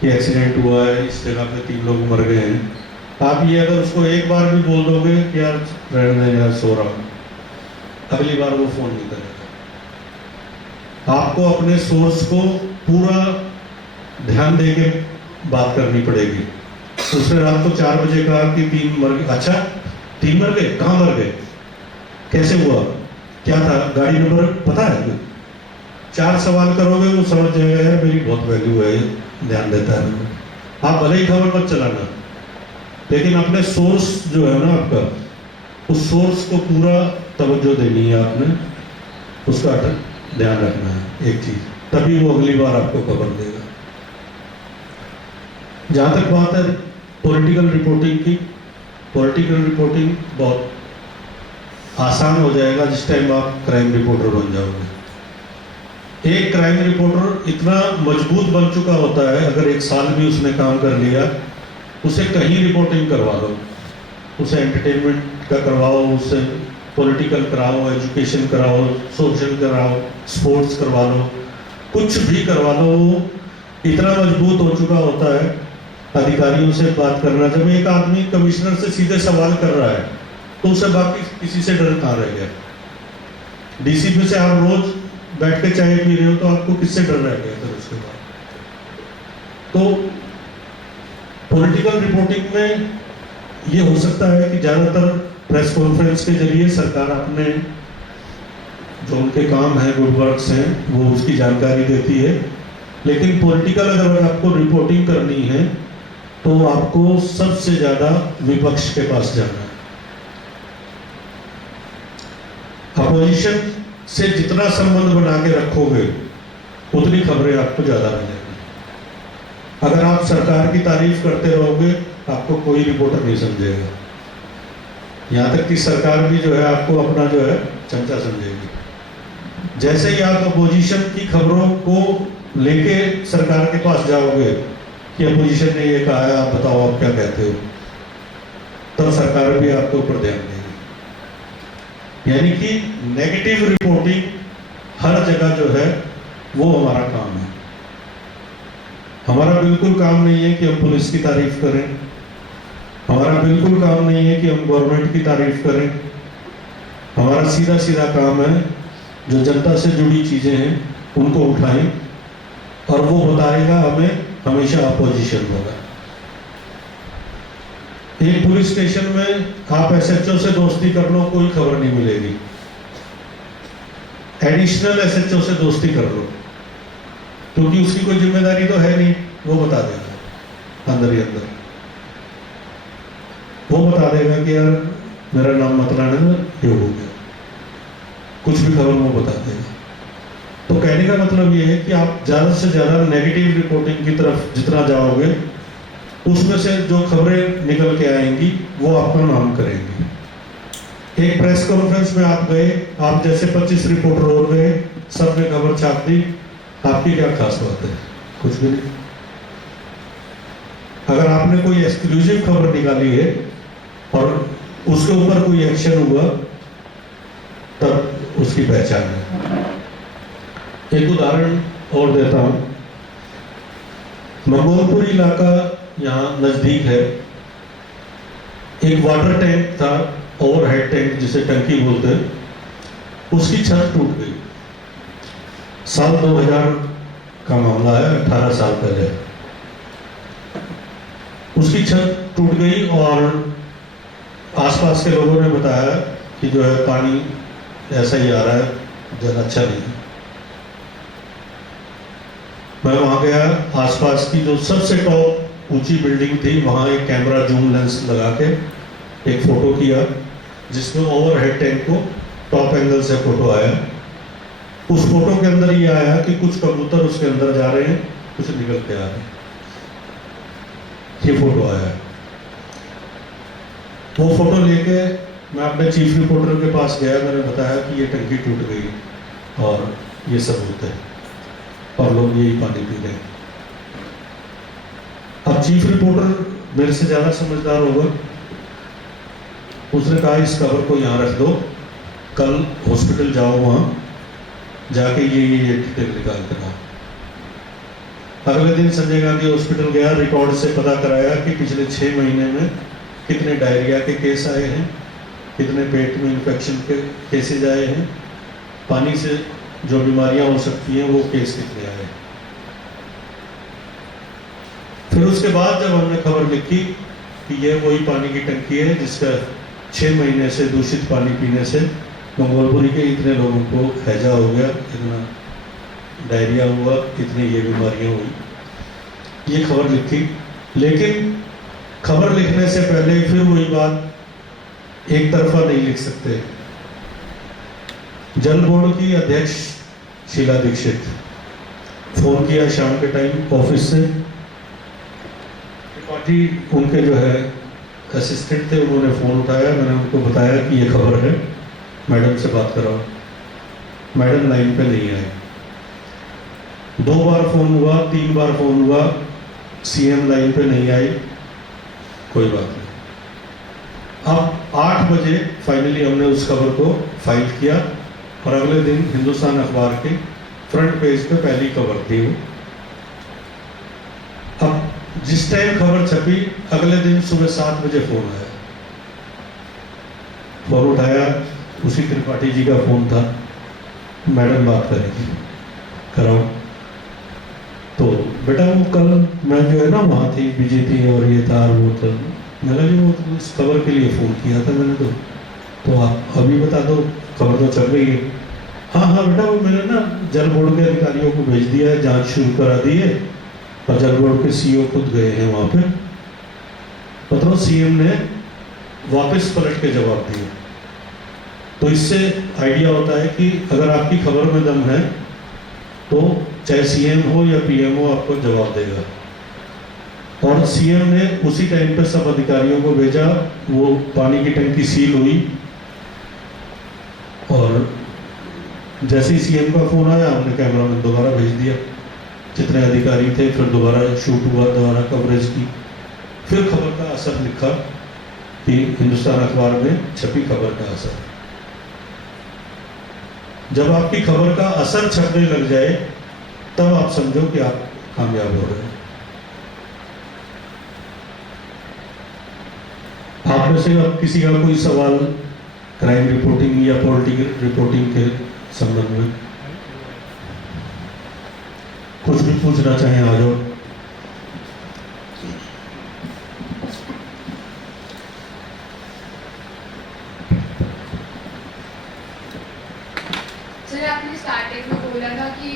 कि एक्सीडेंट हुआ है, इस जगह पे 3 लोग मर गए हैं, आप ये अगर उसको एक बार भी बोल दोगे कि यार रहने यार सो रहा हूं, अगली बार वो फोन नहीं करेगा। आपको अपने सोर्स को पूरा ध्यान देके बात करनी पड़ेगी। उसने रात को 4 बजे कहा कि 3 मर गए, अच्छा 3 मर गए, कहाँ मर गए, कैसे हुआ, क्या था, गाड़ी नंबर पता है? 4 सवाल करोगे वो समझ जाएगा यार मेरी बहुत वैल्यू है, ध्यान देता है। आप भले ही खबर मत चलाना, लेकिन अपने सोर्स जो है ना आपका, उस सोर्स को पूरा तवज्जो देनी है आपने, उसका ध्यान रखना है एक चीज, तभी वो अगली बार आपको खबर देगा। जहां तक बात है पॉलिटिकल रिपोर्टिंग की, पॉलिटिकल रिपोर्टिंग बहुत आसान हो जाएगा जिस टाइम आप क्राइम रिपोर्टर बन जाओगे। एक क्राइम रिपोर्टर इतना मजबूत बन चुका होता है, अगर 1 साल भी उसने काम कर लिया, उसे कहीं रिपोर्टिंग करवा दो, उसे एंटरटेनमेंट का करवाओ, उसे पॉलिटिकल कराओ, एजुकेशन कराओ, सोशल कराओ, स्पोर्ट्स करवा लो, कुछ भी करवा लो, वो इतना मजबूत हो चुका होता है अधिकारियों से बात करना। जब एक आदमी कमिश्नर से सीधे सवाल कर रहा है तो उसे बाकी किसी से डर कहाँ रह गया? डीसीपी से आप रोज बैठ के चाय पी रहे हो तो आपको किससे डर रह गया फिर उसके बाद? तो पॉलिटिकल रिपोर्टिंग में ये हो सकता है कि ज़्यादातर प्रेस कॉन्फ्रेंस के जरिए सरकार अपने जो उनके काम है, गुड वर्क्स हैं, वो उसकी जानकारी देती है। लेकिन पॉलिटिकल अगर आपको रिपोर्टिंग करनी है तो आपको सबसे ज़्यादा विपक्ष के पास जाना है। अपोजिशन से जितना संबंध बना के रखोगे उतनी खबरें आपको ज़्यादा मिलेंगी। अगर आप सरकार की तारीफ करते रहोगे आपको कोई रिपोर्टर नहीं समझेगा, यहाँ तक कि सरकार भी जो है आपको अपना जो है चमचा समझेगी। जैसे ही आप अपोजिशन की खबरों को लेके सरकार के पास जाओगे कि अपोजिशन ने ये कहा है, आप बताओ आप क्या कहते हो, तब सरकार भी आपके ऊपर ध्यान देगी। यानी कि नेगेटिव रिपोर्टिंग हर जगह जो है वो हमारा काम है। हमारा बिल्कुल काम नहीं है कि हम पुलिस की तारीफ करें, हमारा बिल्कुल काम नहीं है कि हम गवर्नमेंट की तारीफ करें। हमारा सीधा सीधा काम है जो जनता से जुड़ी चीजें हैं उनको उठाएं, और वो बताएगा हमें हमेशा अपोजिशन होगा। एक पुलिस स्टेशन में आप एसएचओ से दोस्ती कर लो, कोई खबर नहीं मिलेगी। एडिशनल एसएचओ से दोस्ती कर लो, क्योंकि उसकी कोई जिम्मेदारी तो है नहीं, वो बता देगा अंदर ही अंदर। वो बता देगा कि यार मेरा नाम मत लाना, ये हो गया, कुछ भी खबर वो बता देगा। तो कहने का मतलब ये है कि आप ज़्यादा से ज़्यादा नेगेटिव रिपोर्टिंग की तरफ जितना जाओगे उसमें से जो खबरें निकल के आएंगी वो आपका नाम करेंगी। एक प्रेस कॉन्फ्रेंस में आप गए, आप जैसे 25 रिपोर्टर और गए, सब ने खबर छाप दी, आपकी क्या खास बात है? कुछ भी नहीं। अगर आपने कोई एक्सक्लूसिव खबर निकाली है और उसके ऊपर कोई एक्शन हुआ तब उसकी पहचान है। एक उदाहरण और देता हूं। मंगोलपुर इलाका यहाँ नजदीक है। एक वाटर टैंक था, ओवरहेड टैंक जिसे टंकी बोलते हैं, उसकी छत टूट गई। साल 2000 का मामला है, 18 साल पहले। उसकी छत टूट गई और आसपास के लोगों ने बताया कि जो है पानी ऐसा ही आ रहा है, जरा अच्छा नहीं है। मैं वहाँ गया, आसपास की जो सबसे टॉप ऊंची बिल्डिंग थी वहाँ एक कैमरा जूम लेंस लगा के एक फ़ोटो किया जिसमें ओवरहेड टैंक को टॉप एंगल से फ़ोटो आया। उस फोटो के अंदर ये आया कि कुछ कबूतर उसके अंदर जा रहे हैं, कुछ निकल के आ रहे हैं। ये फोटो आया। वो फोटो लेके मैं अपने चीफ रिपोर्टर के पास गया, मैंने बताया कि ये टंकी टूट गई और ये सबूत है और लोग यही पानी पी रहे हैं। अब चीफ रिपोर्टर मेरे से ज़्यादा समझदार होगा, उसने कहा इस खबर को यहाँ रख दो, कल हॉस्पिटल जाओ, वहाँ जाके ये डिटेल निकाल कर आओ। अगले दिन संजय गांधी हॉस्पिटल गया, रिकॉर्ड से पता कराया कि पिछले 6 महीने में कितने डायरिया के केस आए हैं, कितने पेट में इन्फेक्शन के केसेज आए हैं, पानी से जो बीमारियां हो सकती हैं वो केस कितने आए। फिर उसके बाद जब हमने खबर लिखी कि ये वही पानी की टंकी है जिसका 6 महीने से दूषित पानी पीने से मंगोलपुरी के इतने लोगों को हैजा हो गया, इतना डायरिया हुआ, इतनी ये बीमारियां हुई, ये खबर लिखी। लेकिन खबर लिखने से पहले फिर वही बात, एक तरफा नहीं लिख सकते। जल बोर्ड की अध्यक्ष शीला दीक्षित, फोन किया शाम के टाइम ऑफिस से, त्रिपाठी उनके जो है असिस्टेंट थे, उन्होंने फ़ोन उठाया, मैंने उनको बताया कि ये खबर है, मैडम से बात कराओ। मैडम लाइन पे नहीं आए। 2 बार फ़ोन हुआ, 3 बार फ़ोन हुआ, सीएम लाइन पे नहीं आई, कोई बात नहीं। अब 8 बजे फाइनली हमने उस खबर को फाइल किया और अगले दिन हिंदुस्तान अखबार के फ्रंट पेज पे पहली खबर थी वो। जिस टाइम खबर छपी अगले दिन सुबह 7 बजे फोन आया। फोन उठाया, उसी त्रिपाठी जी का फोन था, मैडम बात करेंगी, कराओ। तो बेटा वो कल मैं जो है ना वहाँ थी, बिजी थी और ये था और वो था। मैंने जो वो इस खबर के लिए फ़ोन किया था मैंने, तो आप अभी बता दो, खबर तो चल रही है। हाँ हाँ बेटा, वो मैंने ना जल बोर्ड के अधिकारियों को भेज दिया है, जांच शुरू करा दी है और जल बोर्ड के सीईओ खुद गए हैं वहाँ पे। मतलब सीएम ने वापस पलट के जवाब दिए। तो इससे आइडिया होता है कि अगर आपकी खबर में दम है तो चाहे सीएम हो या पीएम हो आपको जवाब देगा। और सीएम ने उसी टाइम पे सब अधिकारियों को भेजा, वो पानी की टंकी सील हुई और जैसे ही सीएम का फोन आया हमने कैमरामैन दोबारा भेज दिया, जितने अधिकारी थे, फिर दोबारा शूट हुआ, दोबारा कवरेज की, फिर खबर का असर लिखा कि हिंदुस्तान अखबार में छपी खबर का असर। जब आपकी खबर का असर छपने लग जाए तब आप समझो कि आप कामयाब हो रहे हैं। आप में से अब किसी का कोई सवाल क्राइम रिपोर्टिंग या पॉलिटिकल रिपोर्टिंग के संबंध में कुछ भी पूछना चाहें आ जाओ। सर आपने स्टार्टिंग में बोला था कि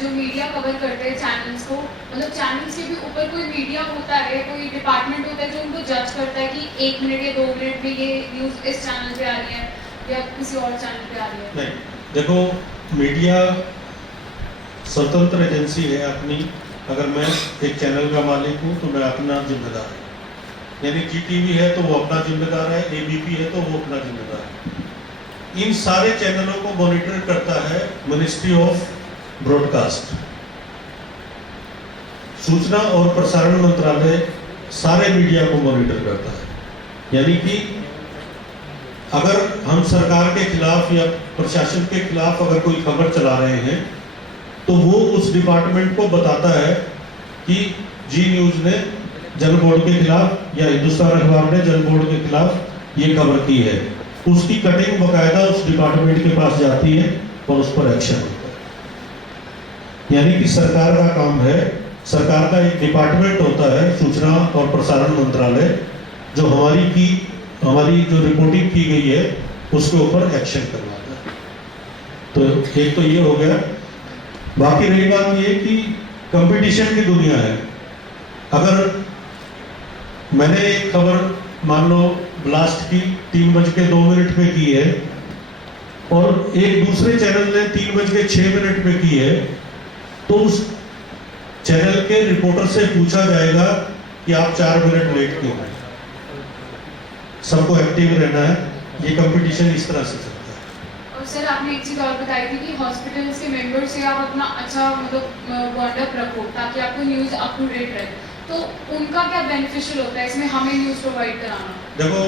जो मीडिया कवर करते हैं चैनल्स को, मतलब चैनल से भी ऊपर कोई मीडिया होता है, कोई डिपार्टमेंट होता है जो उनको जज करता है कि 1 मिनट या 2 मिनट में ये न्यूज़ इस चैनल पे आ रही है या किसी और चैनल पे आ रही है। नहीं, देखो मीडिया स्वतंत्र एजेंसी है अपनी। अगर मैं एक चैनल का मालिक हूँ तो मैं अपना जिम्मेदार हूँ, यानी जीटीवी है तो वो अपना जिम्मेदार है, एबीपी है तो वो अपना जिम्मेदार है। इन सारे चैनलों को मॉनिटर करता है मिनिस्ट्री ऑफ ब्रॉडकास्ट, सूचना और प्रसारण मंत्रालय सारे मीडिया को मॉनिटर करता है। यानी कि अगर हम सरकार के खिलाफ या प्रशासन के खिलाफ अगर कोई खबर चला रहे हैं तो वो उस डिपार्टमेंट को बताता है कि जी न्यूज़ ने जल बोर्ड के खिलाफ या हिंदुस्तान अखबार ने जल बोर्ड के खिलाफ ये खबर की है। उसकी कटिंग बकायदा उस डिपार्टमेंट के पास जाती है और उस पर एक्शन होता है। यानी कि सरकार का काम है, सरकार का एक डिपार्टमेंट होता है सूचना और प्रसारण मंत्रालय, जो हमारी जो रिपोर्टिंग की गई है उसके ऊपर एक्शन करवाता है। तो एक तो ये हो गया। बाकी रही बात ये कि कंपटीशन की दुनिया है। अगर मैंने एक खबर मान लो ब्लास्ट की 3:02 पे की है और एक दूसरे चैनल ने 3:06 पे की है, तो उस चैनल के रिपोर्टर से पूछा जाएगा कि आप 4 मिनट लेट क्यों हैं। सबको एक्टिव रहना है, ये कंपटीशन इस तरह से चलता है। और सर आपने एक चीज़ और बताई थी कि हॉस्पिटल्स के मेंबर से आप अपना अच्छा मतलब कॉन्टैक्ट रखो ताकि आपको न्यूज़ अप टू डेट रहे, तो उनका क्या बेनिफिशियल होता है इसमें हमें न्यूज़ प्रोवाइड कराना? देखो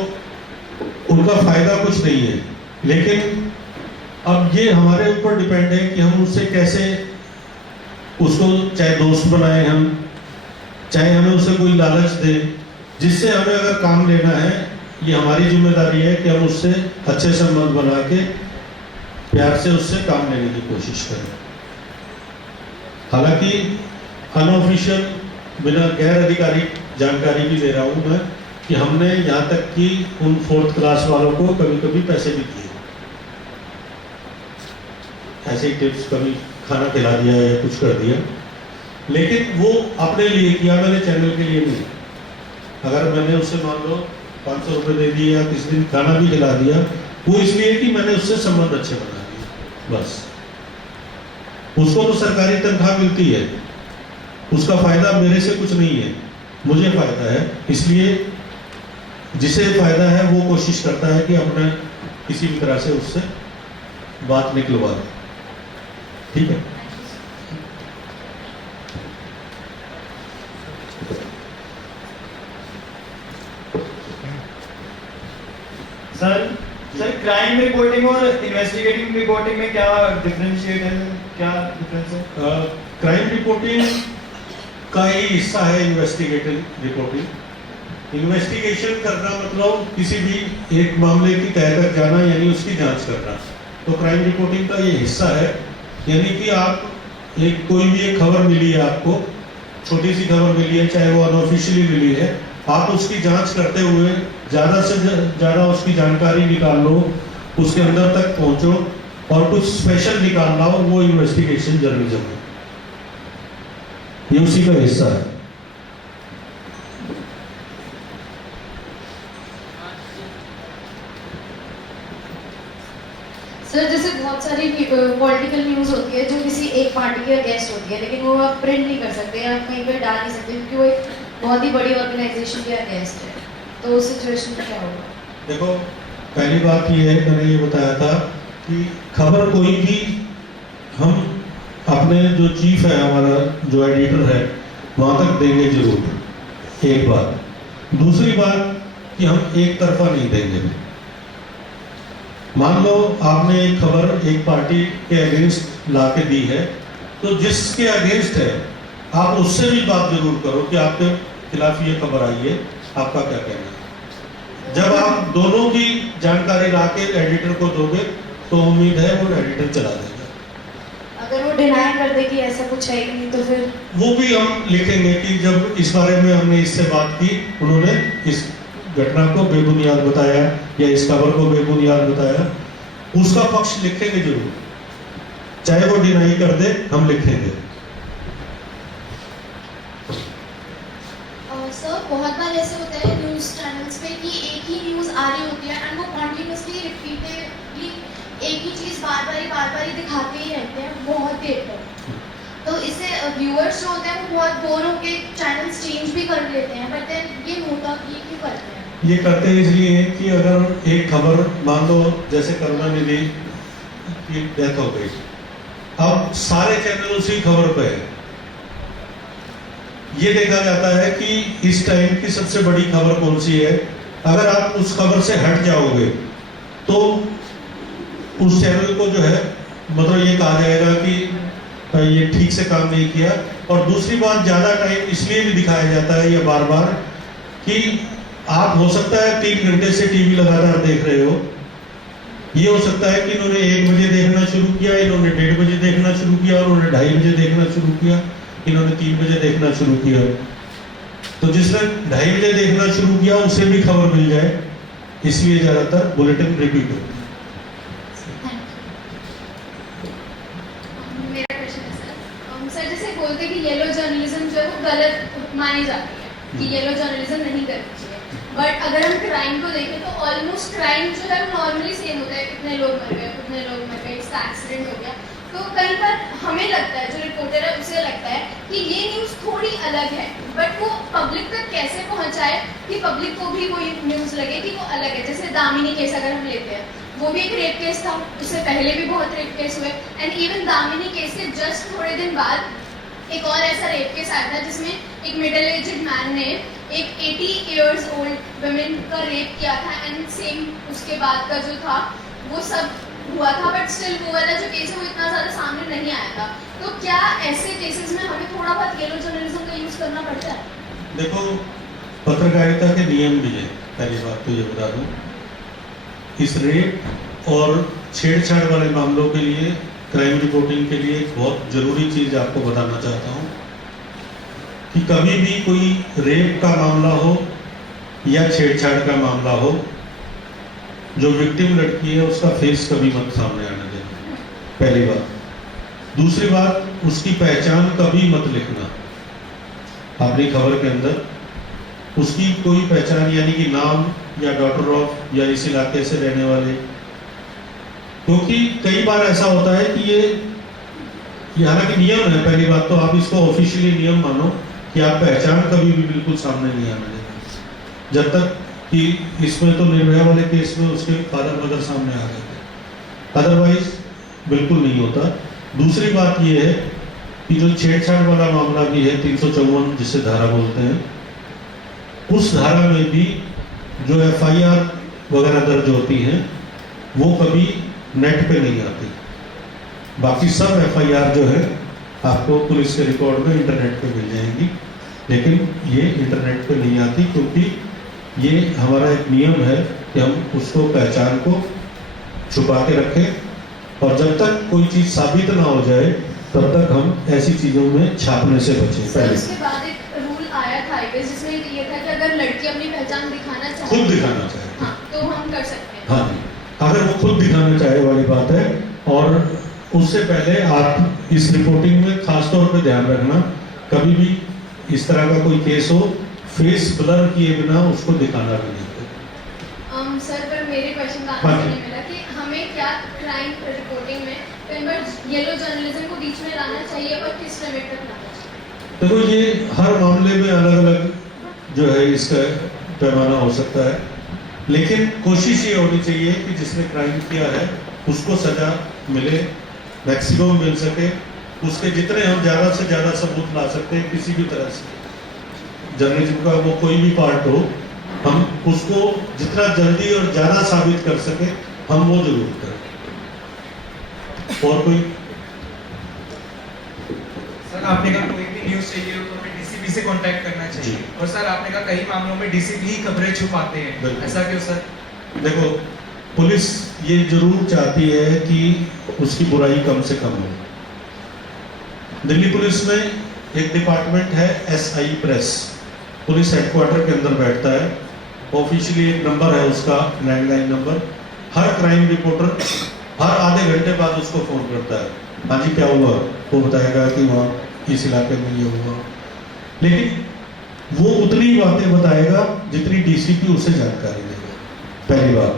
उनका फायदा कुछ नहीं है, लेकिन अब ये हमारे ऊपर डिपेंड है कि हम उससे कैसे उसको चाहे दोस्त बनाए हम, चाहे हमें उससे कोई लालच दे, जिससे हमें अगर काम लेना है ये हमारी जिम्मेदारी है कि हम उससे अच्छे संबंध बना के प्यार से उससे काम लेने की कोशिश करें। हालांकि अनऑफिशियल बिना गैर आधिकारिक जानकारी भी दे रहा हूँ मैं कि हमने यहाँ तक कि उन 4th क्लास वालों को कभी कभी पैसे भी दिए, ऐसे ही टिप्स, कभी खाना खिला दिया या कुछ कर दिया, लेकिन वो अपने लिए किया, मैंने चैनल के लिए नहीं। अगर मैंने उससे मान लो 500 रुपये दे दिए या किसी दिन खाना भी खिला दिया, वो इसलिए कि मैंने उससे संबंध अच्छे बना दिए बस। उसको तो सरकारी तनख्वाह मिलती है, उसका फायदा मेरे से कुछ नहीं है, मुझे फायदा है। इसलिए जिसे फायदा है वो कोशिश करता है कि अपने किसी भी तरह से उससे बात निकलवा दे। ठीक है। सर क्राइम रिपोर्टिंग और इन्वेस्टिगेटिव रिपोर्टिंग में क्या डिफरेंशिएट है, क्या डिफरेंस है? क्राइम रिपोर्टिंग का ही हिस्सा है इन्वेस्टिगेटिव रिपोर्टिंग। इन्वेस्टिगेशन करना मतलब किसी भी एक मामले की तह तक जाना, यानी उसकी जांच करना। तो क्राइम रिपोर्टिंग का ये हिस्सा है, यानी कि आप कोई भी एक खबर मिली है आपको, छोटी सी खबर मिली है, चाहे वो अनऑफिशियली मिली है, आप उसकी जांच करते हुए ज़्यादा से ज़्यादा उसकी जानकारी निकाल लो, उसके अंदर तक पहुंचो और कुछ स्पेशल निकालना हो, वो इन्वेस्टिगेशन जर्नलिज्म है, ये उसी का हिस्सा है। सर जैसे बहुत सारी पॉलिटिकल न्यूज़ होती है जो किसी एक पार्टी के अगेंस्ट होती है, लेकिन वो आप प्रिंट नहीं कर सकते या कहीं पर डाल नहीं सकते क्योंकि वो एक बहुत ही बड़ी ऑर्गेनाइजेशन के अगेंस्ट है, तो उस सिचुएशन में क्या होगा? देखो, पहली बात ये है, मैंने ये बताया था कि खबर कोई भी हम अपने जो चीफ है, हमारा जो एडिटर है, वहाँ तक देंगे जरूर, एक बात। दूसरी बात कि हम एक तरफा नहीं देंगे। मान लो आपने एक खबर एक पार्टी के अगेंस्ट ला के दी है, तो जिसके अगेंस्ट है आप उससे भी बात जरूर करो कि आपके खिलाफ ये खबर आई है, आपका क्या कहना है। जब आप दोनों की जानकारी ला के एडिटर को दोगे तो उम्मीद है वो एडिटर चला देगा। अगर वो डिनाई कर दे कि ऐसा कुछ है ही नहीं, तो फिर वो भी हम लिखेंगे कि जब इस बारे में हमने इससे बात की, उन्होंने इस घटना को बेबुनियाद बताया या इस खबर को बेबुनियाद बताया, उसका पक्ष लिखेंगे जरूर, चाहे वो डिनाई कर दे, हम लिखेंगे। सर बहुत बार ऐसे होता है न्यूज़ चैनल्स पे कि एक ही न्यूज़ आ रही होती है एंड वो कॉन्टिन्यूसली रिपीटेडली एक ही चीज़ बार बार ही दिखाते ही रहते हैं बहुत देर तक, तो इससे व्यूअर्स जो होते हैं वो बहुत बोर होकर चैनल्स चेंज भी कर लेते हैं, बट ये होता ये क्यों करते हैं? ये करते इसलिए हैं कि अगर एक खबर, मान लो जैसे करुणानिधि की डेथ हो गई, अब सारे चैनल उसी खबर पे है, ये देखा जाता है कि इस टाइम की सबसे बड़ी खबर कौन सी है। अगर आप उस खबर से हट जाओगे तो उस चैनल को जो है मतलब ये कहा जाएगा कि ये ठीक से काम नहीं किया। और दूसरी बात, ज़्यादा टाइम इसलिए भी दिखाया जाता है ये बार बार कि आप हो सकता है 3 घंटे से टीवी लगातार देख रहे हो, ये हो सकता है कि इन्होंने 1 बजे देखना शुरू किया, इन्होंने 1:30 बजे देखना शुरू किया, उन्होंने 2:30 बजे देखना शुरू किया, इन्होंने 3 बजे देखना शुरू किया। तो जिसने 2:30 बजे देखना शुरू किया उसे भी खबर मिल जाए, इसलिए ज़्यादातर बुलेटिन रिपीट होती है। मेरा क्वेश्चन है सर, जैसे बोलते हैं कि येलो जर्नलिज्म जो है वो गलत मानी जाती है कि येलो जर्नलिज्म नहीं करनी चाहिए, बट अगर हम क्राइम को देखें तो ऑलमोस्ट क्राइम जो है वो नॉर्मली सेम होता है, कितने लोग मर गए, कितने लोग मर गए, इसका एक्सीडेंट हो गया। तो कई बार हमें लगता है, जो रिपोर्टर है उसे लगता है कि ये न्यूज़ थोड़ी अलग है, बट वो पब्लिक तक कैसे पहुंचाए कि पब्लिक को भी कोई न्यूज़ लगे कि वो अलग है। जैसे दामिनी केस अगर हम लेते हैं, वो भी एक रेप केस था, उससे पहले भी बहुत रेप केस हुए, एंड इवन दामिनी केस से जस्ट थोड़े दिन बाद एक और ऐसा रेप केस आया था जिसमें एक मिडिल एज्ड मैन ने एक 80 इयर्स ओल्ड वुमेन का रेप किया था, एंड सेम उसके बाद का जो था वो सब हुआ था, बट स्टिल वो वाला जो केस है वो इतना ज़्यादा सामने नहीं आया था। तो क्या ऐसे केसेस में हमें थोड़ा बहुत येलो जर्नलिज्म का यूज़ करना पड़ता है? देखो, पत्रकारिता के नियम भी है, पहली बात तो ये बता दूं। इस रेप और छेड़छाड़ वाले मामलों के लिए, क्राइम रिपोर्टिंग के लिए एक बहुत ज़रूरी चीज़ आपको बताना चाहता हूँ कि कभी भी कोई रेप का मामला हो या छेड़छाड़ का मामला हो, जो विक्टिम लड़की है उसका फेस कभी मत सामने आने देना, पहली बात। दूसरी बात, उसकी पहचान कभी मत लिखना अपनी खबर के अंदर, उसकी कोई पहचान यानी कि नाम या डॉटर ऑफ या इस इलाके से रहने वाले, क्योंकि कई बार ऐसा होता है कि ये हालांकि नियम है, पहली बात तो आप इसको ऑफिशियली नियम मानो कि आप पहचान कभी भी बिल्कुल सामने नहीं आने देना, जब तक कि इसमें तो निर्भया वाले केस में उसके फादर मदर सामने आ गए थे, अदरवाइज बिल्कुल नहीं होता। दूसरी बात ये है कि जो छेड़छाड़ वाला मामला भी है, 354 जिसे धारा बोलते हैं, उस धारा में भी जो FIR वगैरह दर्ज होती हैं वो कभी नेट पे नहीं आती। बाकी सब FIR जो है आपको पुलिस के रिकॉर्ड में इंटरनेट पे मिल जाएंगी, लेकिन ये इंटरनेट पे नहीं आती, क्योंकि ये हमारा एक नियम है कि हम उसको पहचान को छुपा के रखें और जब तक कोई चीज़ साबित ना हो जाए तब तक हम ऐसी चीज़ों में छापने से बचें। सर पहले उसके बाद एक रूल आया था जिसमें ये था कि अगर लड़की अपनी पहचान दिखाना चाहे, खुद दिखाना चाहे, हाँ, तो हम कर सकते हैं। हाँ जी, अगर वो खुद दिखाना चाहे वाली बात है। और उससे पहले आप इस रिपोर्टिंग में खास तौर पे ध्यान रखना, कभी भी इस तरह का कोई केस हो, फेस ब्लर किए बिना उसको दिखाना भी नहीं। सर पर मेरे क्वेश्चन का हाँ आंसर जी। नहीं मिला कि हमें क्या क्राइम रिपोर्टिंग में कई बार येलो जर्नलिज्म को बीच में लाना चाहिए और किस लिमिट तक लाना चाहिए? देखो, ये हर मामले में अलग अलग जो है इसका पैमाना हो सकता है, लेकिन कोशिश ये होनी चाहिए कि जिसने क्राइम किया है उसको सजा मिले, मैक्सिमम मिल सके, उसके जितने हम ज़्यादा से ज़्यादा सबूत ला सकते हैं किसी भी तरह से, जर्नलिज्म का वो कोई भी पार्ट हो, हम उसको जितना जल्दी और ज़्यादा साबित कर सके हम वो जरूर करें। और कोई सर आपने कहा कोई भी न्यूज़ चाहिए हो तो हमें डीसीपी से कांटेक्ट करना चाहिए, जी। और सर आपने कहा कई मामलों में डीसीपी ही खबरें छुपाते हैं, बिल्कुल। ऐसा क्यों सर? देखो, पुलिस ये जरूर चाहती है कि उसकी बुराई कम से कम हो। दिल्ली पुलिस में एक डिपार्टमेंट है SI प्रेस, पुलिस हेडक्वार्टर के अंदर बैठता है, ऑफिशियली एक नंबर है उसका, लैंडलाइन नंबर। हर क्राइम रिपोर्टर हर आधे घंटे बाद उसको फ़ोन करता है, हाँ जी क्या हुआ, वो बताएगा कि वहाँ इस इलाके में ये हुआ, लेकिन वो उतनी बातें बताएगा जितनी DCP उसे जानकारी देगा, पहली बात।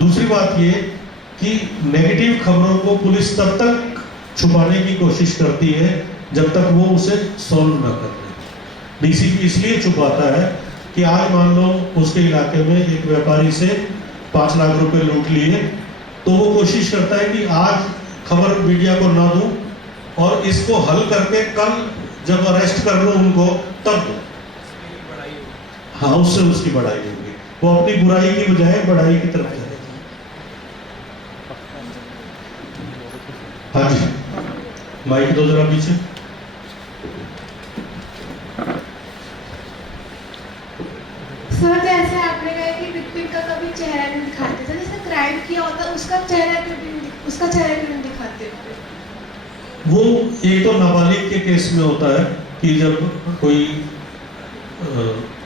दूसरी बात ये कि नेगेटिव खबरों को पुलिस तब तक छुपाने की कोशिश करती है जब तक वो उसे सॉल्व ना कर दे। DCP इसलिए छुपाता है कि आज मान लो उसके इलाके में एक व्यापारी से 5 लाख रुपए लूट लिए, तो वो कोशिश करता है कि आज खबर मीडिया को ना दूं और इसको हल करके कल जब अरेस्ट कर लो उनको तब दो। हाँ, उससे उसकी बढ़ाई होगी, वो अपनी बुराई की बजाय बढ़ाई की तरफ जाएगा। हाँ जी, माइक दो जरा पीछे। सर जैसे आपने कहा कि विक्टिम का कभी चेहरा नहीं दिखाते थे, जैसे क्राइम किया होता है उसका चेहरा क्यों नहीं दिखाते? वो एक तो नाबालिग के केस में होता है कि जब कोई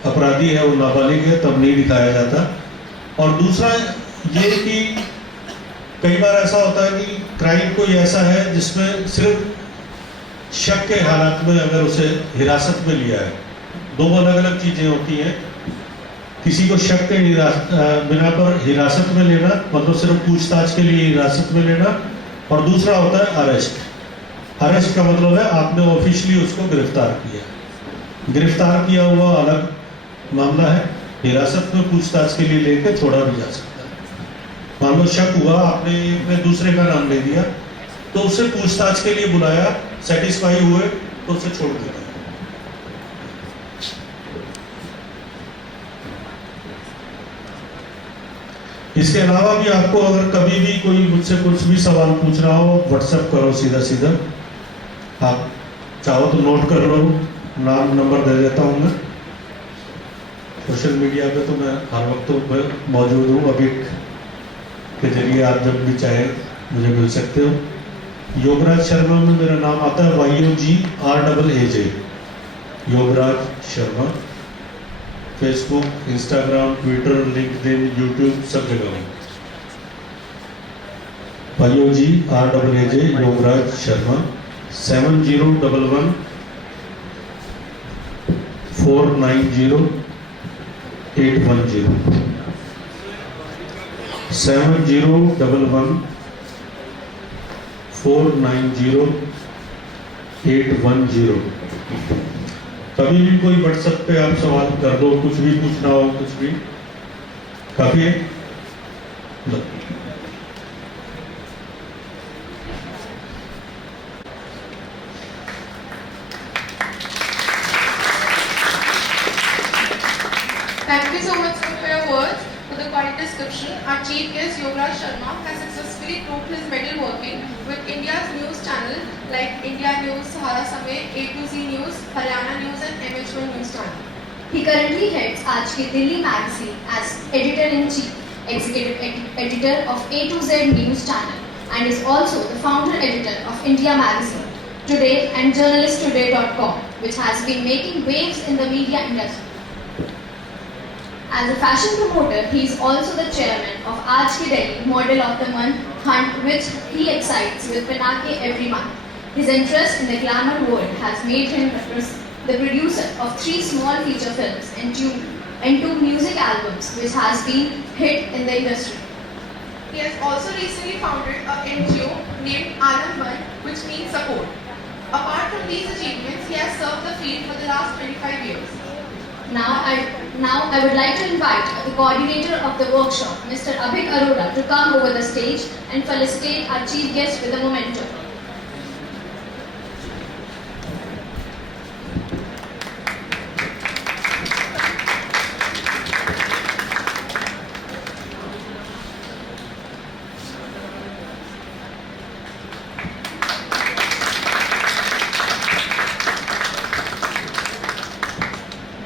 अपराधी है वो नाबालिग है तब नहीं दिखाया जाता, और दूसरा ये कि कई बार ऐसा होता है कि क्राइम कोई ऐसा है जिसमें सिर्फ शक के हालात में अगर उसे हिरासत में लिया है, दो अलग अलग चीज़ें होती हैं। किसी को शक के बिना पर हिरासत में लेना, मतलब सिर्फ पूछताछ के लिए हिरासत में लेना, और दूसरा होता है अरेस्ट। अरेस्ट का मतलब है आपने ऑफिशियली उसको गिरफ्तार किया। गिरफ्तार किया हुआ अलग मामला है, हिरासत में पूछताछ के लिए लेकर छोड़ा भी जा सकता है। मान लो शक हुआ, आपने दूसरे का नाम ले दिया, तो उससे पूछताछ के लिए बुलाया, सेटिस्फाई हुए तो उसे छोड़ दिया। इसके अलावा भी आपको अगर कभी भी कोई मुझसे कुछ भी सवाल पूछना हो, व्हाट्सएप करो सीधा सीधा। आप चाहो तो नोट कर लो, नाम नंबर दे देता हूँ मैं। सोशल मीडिया पे तो मैं हर वक्त तो मौजूद हूँ, अभी के जरिए आप जब भी चाहे मुझे मिल सकते हो। योगराज शर्मा में मेरा नाम आता है, YOGRAAJ, Yograj Sharma. Facebook, Instagram, Twitter, LinkedIn, YouTube सब जगह में YOGRAAJ योगराज शर्मा। 7011 490 810 7011 490 810। कभी भी कोई व्हाट्सएप पे आप सवाल कर दो, कुछ भी पूछना हो, कुछ भी काफी है। Thank you so much sir, for your words. For the quality description, our chief guest Yogaraj Sharma has successfully proved his metal working with India's news channel like India News, Sahara Samay, A to Z News, Haryana News and MH1 News Channel. He currently heads Aaj Ke Delhi magazine as editor-in-chief, executive editor of A to Z News Channel, and is also the founder editor of India Magazine, Today and journalisttoday.com, which has been making waves in the media industry. As a fashion promoter, he is also the chairman of Aaj Ke Delhi Model of the Month hunt, which he excites with Pinake every month. His interest in the glamour world has made him the producer of 3 small feature films and 2 music albums, which has been hit in the industry. He has also recently founded a NGO named Alamban, which means support. Apart from these achievements, he has served the field for the last 25 years. Now I would like to invite the coordinator of the workshop, Mr. Abhik Arora, to come over the stage and felicitate our chief guest with a memento.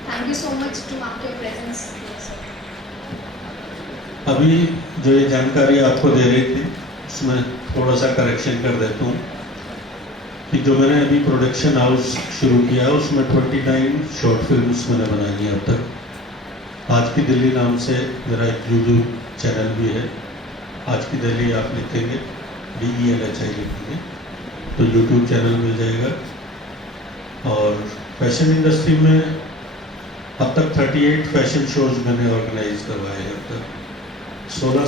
Thank you so much to mark your presence here, sir. अभी जो ये जानकारी आपको दे रही थी उसमें थोड़ा सा करेक्शन कर देता हूँ कि जो मैंने अभी प्रोडक्शन हाउस शुरू किया है उसमें 29 शॉर्ट फिल्म्स मैंने बनाई हैं अब तक। आज की दिल्ली नाम से मेरा एक यूट्यूब चैनल भी है। आज की दिल्ली आप लिखेंगे DELHI लिखेंगे तो यूट्यूब चैनल मिल जाएगा। और फैशन इंडस्ट्री में अब तक 38 फैशन शोज मैंने ऑर्गेनाइज करवाए हैं। अब तक 16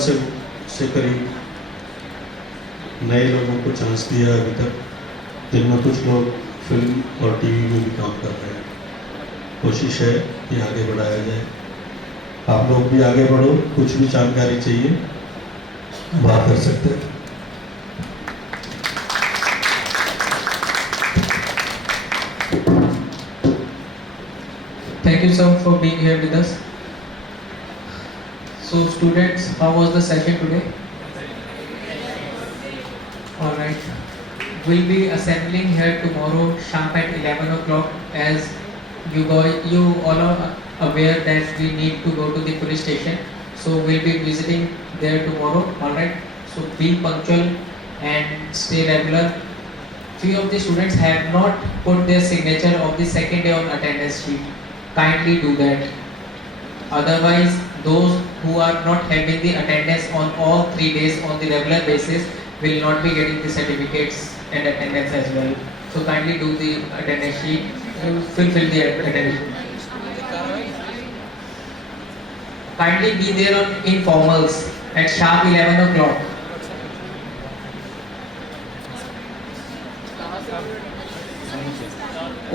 से करीब नए लोगों को चांस दिया अभी तक, जिनमें कुछ लोग फिल्म और टीवी में भी काम कर रहे हैं। कोशिश है कि आगे बढ़ाया जाए। आप लोग भी आगे बढ़ो, कुछ भी जानकारी चाहिए बात कर सकते हैं। Thank you sir for being here with us. So students, how was the session today? Alright. We'll be assembling here tomorrow sharp at 11 o'clock, as you all are aware that we need to go to the police station. So we'll be visiting there tomorrow. Alright. So be punctual and stay regular. Few of the students have not put their signature of the second day on attendance sheet. Kindly do that. Otherwise, those who are not having the attendance on all 3 days on the regular basis will not be getting the certificates and attendance as well. So kindly do the attendance sheet, fulfill the attendance sheet. Kindly be there on informals at sharp 11 o'clock.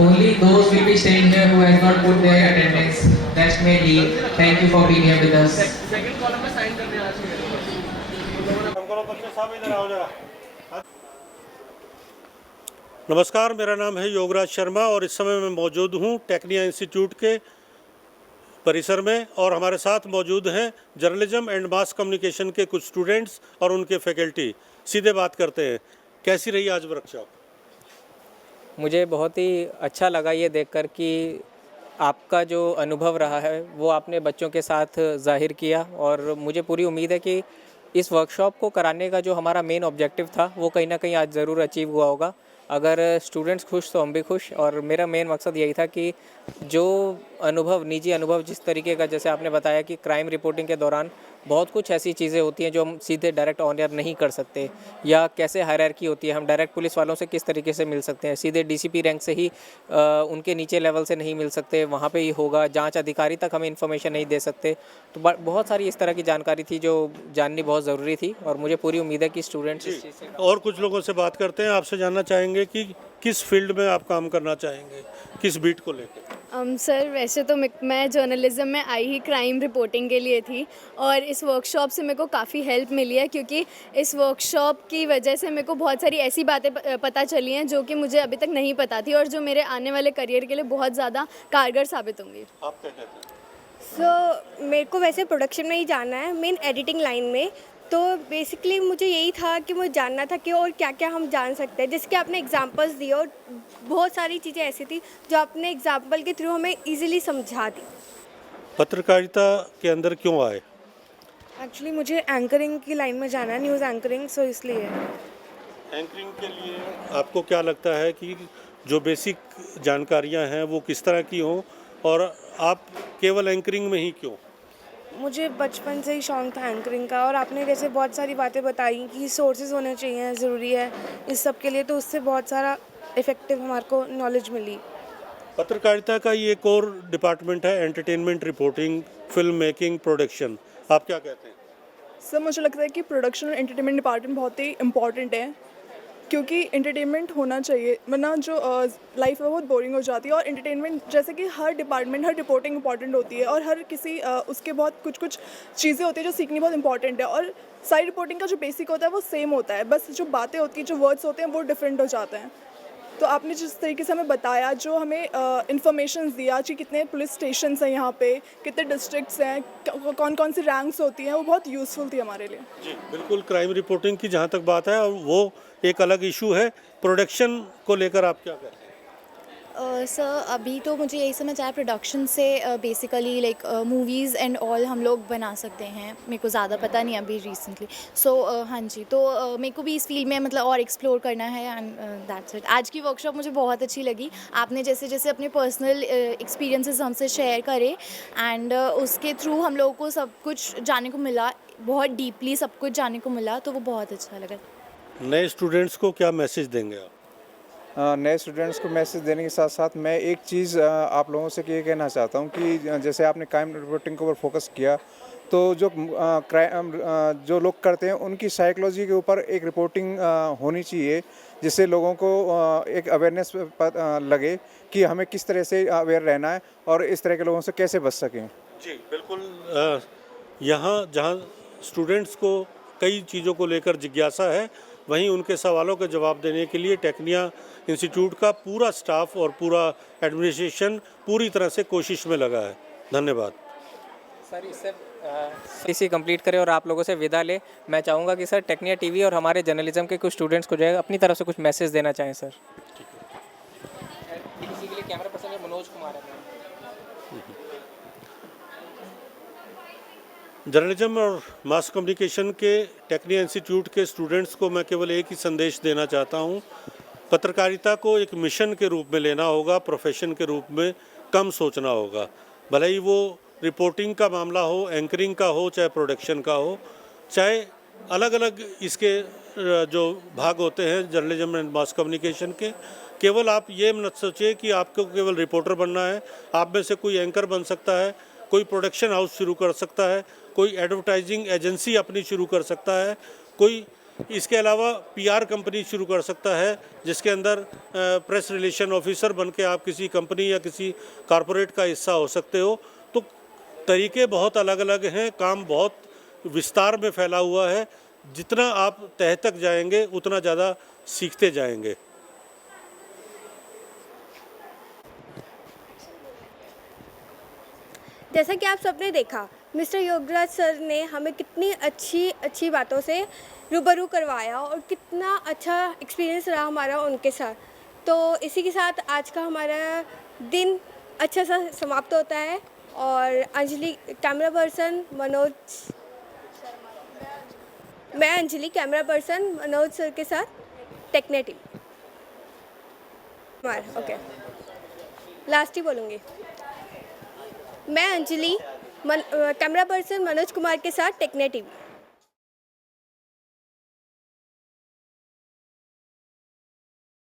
Only those will be staying here who has not put their attendance. Rest may leave. Thank you for being here with us. Second column में sign करने आ चुके हैं। नमस्कार, मेरा नाम है योगराज शर्मा और इस समय मैं मौजूद हूँ टेक्निया इंस्टीट्यूट के परिसर में और हमारे साथ मौजूद हैं जर्नलिज्म एंड मास कम्युनिकेशन के कुछ स्टूडेंट्स और उनके फैकल्टी। सीधे बात करते हैं, कैसी रही आज वर्कशॉप? मुझे बहुत ही अच्छा लगा ये देखकर कि आपका जो अनुभव रहा है वो आपने बच्चों के साथ जाहिर किया, और मुझे पूरी उम्मीद है कि इस वर्कशॉप को कराने का जो हमारा मेन ऑब्जेक्टिव था वो कहीं ना कहीं आज ज़रूर अचीव हुआ होगा। अगर स्टूडेंट्स खुश तो हम भी खुश, और मेरा मेन मकसद यही था कि जो अनुभव, निजी अनुभव जिस तरीके का, जैसे आपने बताया कि क्राइम रिपोर्टिंग के दौरान बहुत कुछ ऐसी चीज़ें होती हैं जो हम सीधे डायरेक्ट ऑन एयर नहीं कर सकते, या कैसे हायरार्की होती है, हम डायरेक्ट पुलिस वालों से किस तरीके से मिल सकते हैं, सीधे DCP रैंक से ही उनके नीचे लेवल से नहीं मिल सकते, वहाँ पे ही होगा, जांच अधिकारी तक हमें इन्फॉर्मेशन नहीं दे सकते। तो बहुत सारी इस तरह की जानकारी थी जो जाननी बहुत ज़रूरी थी, और मुझे पूरी उम्मीद है कि स्टूडेंट्स इस चीज़ से। और कुछ लोगों से बात करते हैं, आपसे जानना चाहेंगे कि किस फील्ड में आप काम करना चाहेंगे, किस बीट को लेकर? सर वैसे तो मैं जर्नलिज्म में आई ही क्राइम रिपोर्टिंग के लिए थी, और इस वर्कशॉप से मेरे को काफ़ी हेल्प मिली है, क्योंकि इस वर्कशॉप की वजह से मेरे को बहुत सारी ऐसी बातें पता चली हैं जो कि मुझे अभी तक नहीं पता थी, और जो मेरे आने वाले करियर के लिए बहुत ज़्यादा कारगर साबित होंगी। आप क्या कहते हैं? सो मेरे को वैसे प्रोडक्शन में ही जाना है, मेन एडिटिंग लाइन में, तो बेसिकली मुझे यही था कि मुझे जानना था कि और क्या क्या हम जान सकते हैं, जैसे कि आपने एग्जांपल्स दिए और बहुत सारी चीज़ें ऐसी थी जो आपने एग्जांपल के थ्रू हमें इजीली समझा दी। पत्रकारिता के अंदर क्यों आए? एक्चुअली मुझे एंकरिंग की लाइन में जाना है, न्यूज़ एंकरिंग, सो इसलिए। एंकरिंग के लिए आपको क्या लगता है कि जो बेसिक जानकारियां हैं वो किस तरह की हों, और आप केवल एंकरिंग में ही क्यों? मुझे बचपन से ही शौक था एंकरिंग का, और आपने जैसे बहुत सारी बातें बताई कि सोर्सेज होने चाहिए, ज़रूरी है इस सब के लिए, तो उससे बहुत सारा इफ़ेक्टिव हमारे को नॉलेज मिली। पत्रकारिता का ये एक और डिपार्टमेंट है, entertainment reporting, film making, production. आप क्या कहते हैं? सर मुझे लगता है कि प्रोडक्शन और एंटरटेनमेंट डिपार्टमेंट बहुत ही इम्पॉर्टेंट है, क्योंकि एंटरटेनमेंट होना चाहिए, वरना जो लाइफ है बहुत बोरिंग हो जाती है। और एंटरटेनमेंट जैसे कि हर डिपार्टमेंट, हर रिपोर्टिंग इंपॉर्टेंट होती है, और हर किसी उसके बहुत कुछ कुछ चीज़ें होती है जो सीखनी बहुत इंपॉर्टेंट है, और सारी रिपोर्टिंग का जो बेसिक होता है वो सेम होता है, बस जो बातें होती हैं, जो वर्ड्स होते हैं वो डिफरेंट हो जाते हैं। तो आपने जिस तरीके से हमें बताया, जो हमें इंफॉर्मेशन दिया कि कितने पुलिस स्टेशन हैं यहाँ पे, कितने डिस्ट्रिक्ट्स हैं, कौन कौन सी रैंक्स होती हैं, वो बहुत यूज़फुल थी हमारे लिए। जी बिल्कुल, क्राइम रिपोर्टिंग की जहाँ तक बात है, और वो एक अलग इशू है। प्रोडक्शन को लेकर आप क्या कहते हैं? सर अभी तो मुझे यही समझ आया, प्रोडक्शन से basically like movies and all हम लोग बना सकते हैं। मेरे को ज़्यादा पता नहीं अभी रिसेंटली, सो हाँ जी, तो मेरे को भी इस फील्ड में मतलब और एक्सप्लोर करना है, एंड दैट्स इट। आज की वर्कशॉप मुझे बहुत अच्छी लगी। आपने जैसे जैसे अपने पर्सनल एक्सपीरियंसेस हमसे शेयर करे, एंड उसके थ्रू हम लोगों को सब कुछ जानने को मिला, बहुत डीपली सब कुछ जानने को मिला, तो वो बहुत अच्छा लगा। नए स्टूडेंट्स को क्या मैसेज देंगे आप? नए स्टूडेंट्स को मैसेज देने के साथ साथ मैं एक चीज़ आप लोगों से ये कहना चाहता हूँ कि जैसे आपने क्राइम रिपोर्टिंग के ऊपर फोकस किया, तो जो क्राइम जो लोग करते हैं उनकी साइकोलॉजी के ऊपर एक रिपोर्टिंग होनी चाहिए, जिससे लोगों को एक अवेयरनेस लगे कि हमें किस तरह से अवेयर रहना है और इस तरह के लोगों से कैसे बच सकें। जी बिल्कुल, यहाँ जहाँ स्टूडेंट्स को कई चीज़ों को लेकर जिज्ञासा है, वहीं उनके सवालों के जवाब देने के लिए टेक्निया इंस्टीट्यूट का पूरा स्टाफ और पूरा एडमिनिस्ट्रेशन पूरी तरह से कोशिश में लगा है। धन्यवाद सर। इससे इसी कंप्लीट करें और आप लोगों से विदा ले। मैं चाहूँगा कि सर टेक्निया टीवी और हमारे जर्नलिज्म के कुछ स्टूडेंट्स को जो है अपनी तरफ से कुछ मैसेज देना चाहें सर। इसी के लिए कैमरा पर्सन है मनोज कुमार है। जर्नलिज्म और मास कम्युनिकेशन के टेक्निया इंस्टीट्यूट के स्टूडेंट्स को मैं केवल एक ही संदेश देना चाहता हूँ, पत्रकारिता को एक मिशन के रूप में लेना होगा, प्रोफेशन के रूप में कम सोचना होगा। भले ही वो रिपोर्टिंग का मामला हो, एंकरिंग का हो, चाहे प्रोडक्शन का हो, चाहे अलग अलग इसके जो भाग होते हैं जर्नलिज्म एंड मास कम्युनिकेशन के, केवल आप ये मत सोचिए कि आपको केवल रिपोर्टर बनना है। आप में से कोई एंकर बन सकता है, कोई प्रोडक्शन हाउस शुरू कर सकता है, कोई एडवर्टाइजिंग एजेंसी अपनी शुरू कर सकता है, कोई इसके अलावा पीआर कंपनी शुरू कर सकता है, जिसके अंदर प्रेस रिलेशन ऑफिसर बन के आप किसी कंपनी या किसी कॉरपोरेट का हिस्सा हो सकते हो। तो तरीके बहुत अलग अलग हैं, काम बहुत विस्तार में फैला हुआ है। जितना आप तह तक जाएंगे उतना ज़्यादा सीखते जाएंगे। जैसा कि आप सबने देखा, मिस्टर योगराज सर ने हमें कितनी अच्छी बातों से रूबरू करवाया और कितना अच्छा एक्सपीरियंस रहा हमारा उनके साथ। तो इसी के साथ आज का हमारा दिन अच्छा सा समाप्त होता है। और अंजलि कैमरा पर्सन मनोज, मैं Anjali camera person Manoj sir के साथ टेक्निया टीम। ओके, लास्ट ही बोलूँगी। मैं अंजलि कैमरा पर्सन मनोज कुमार के साथ टेक्निया टीवी।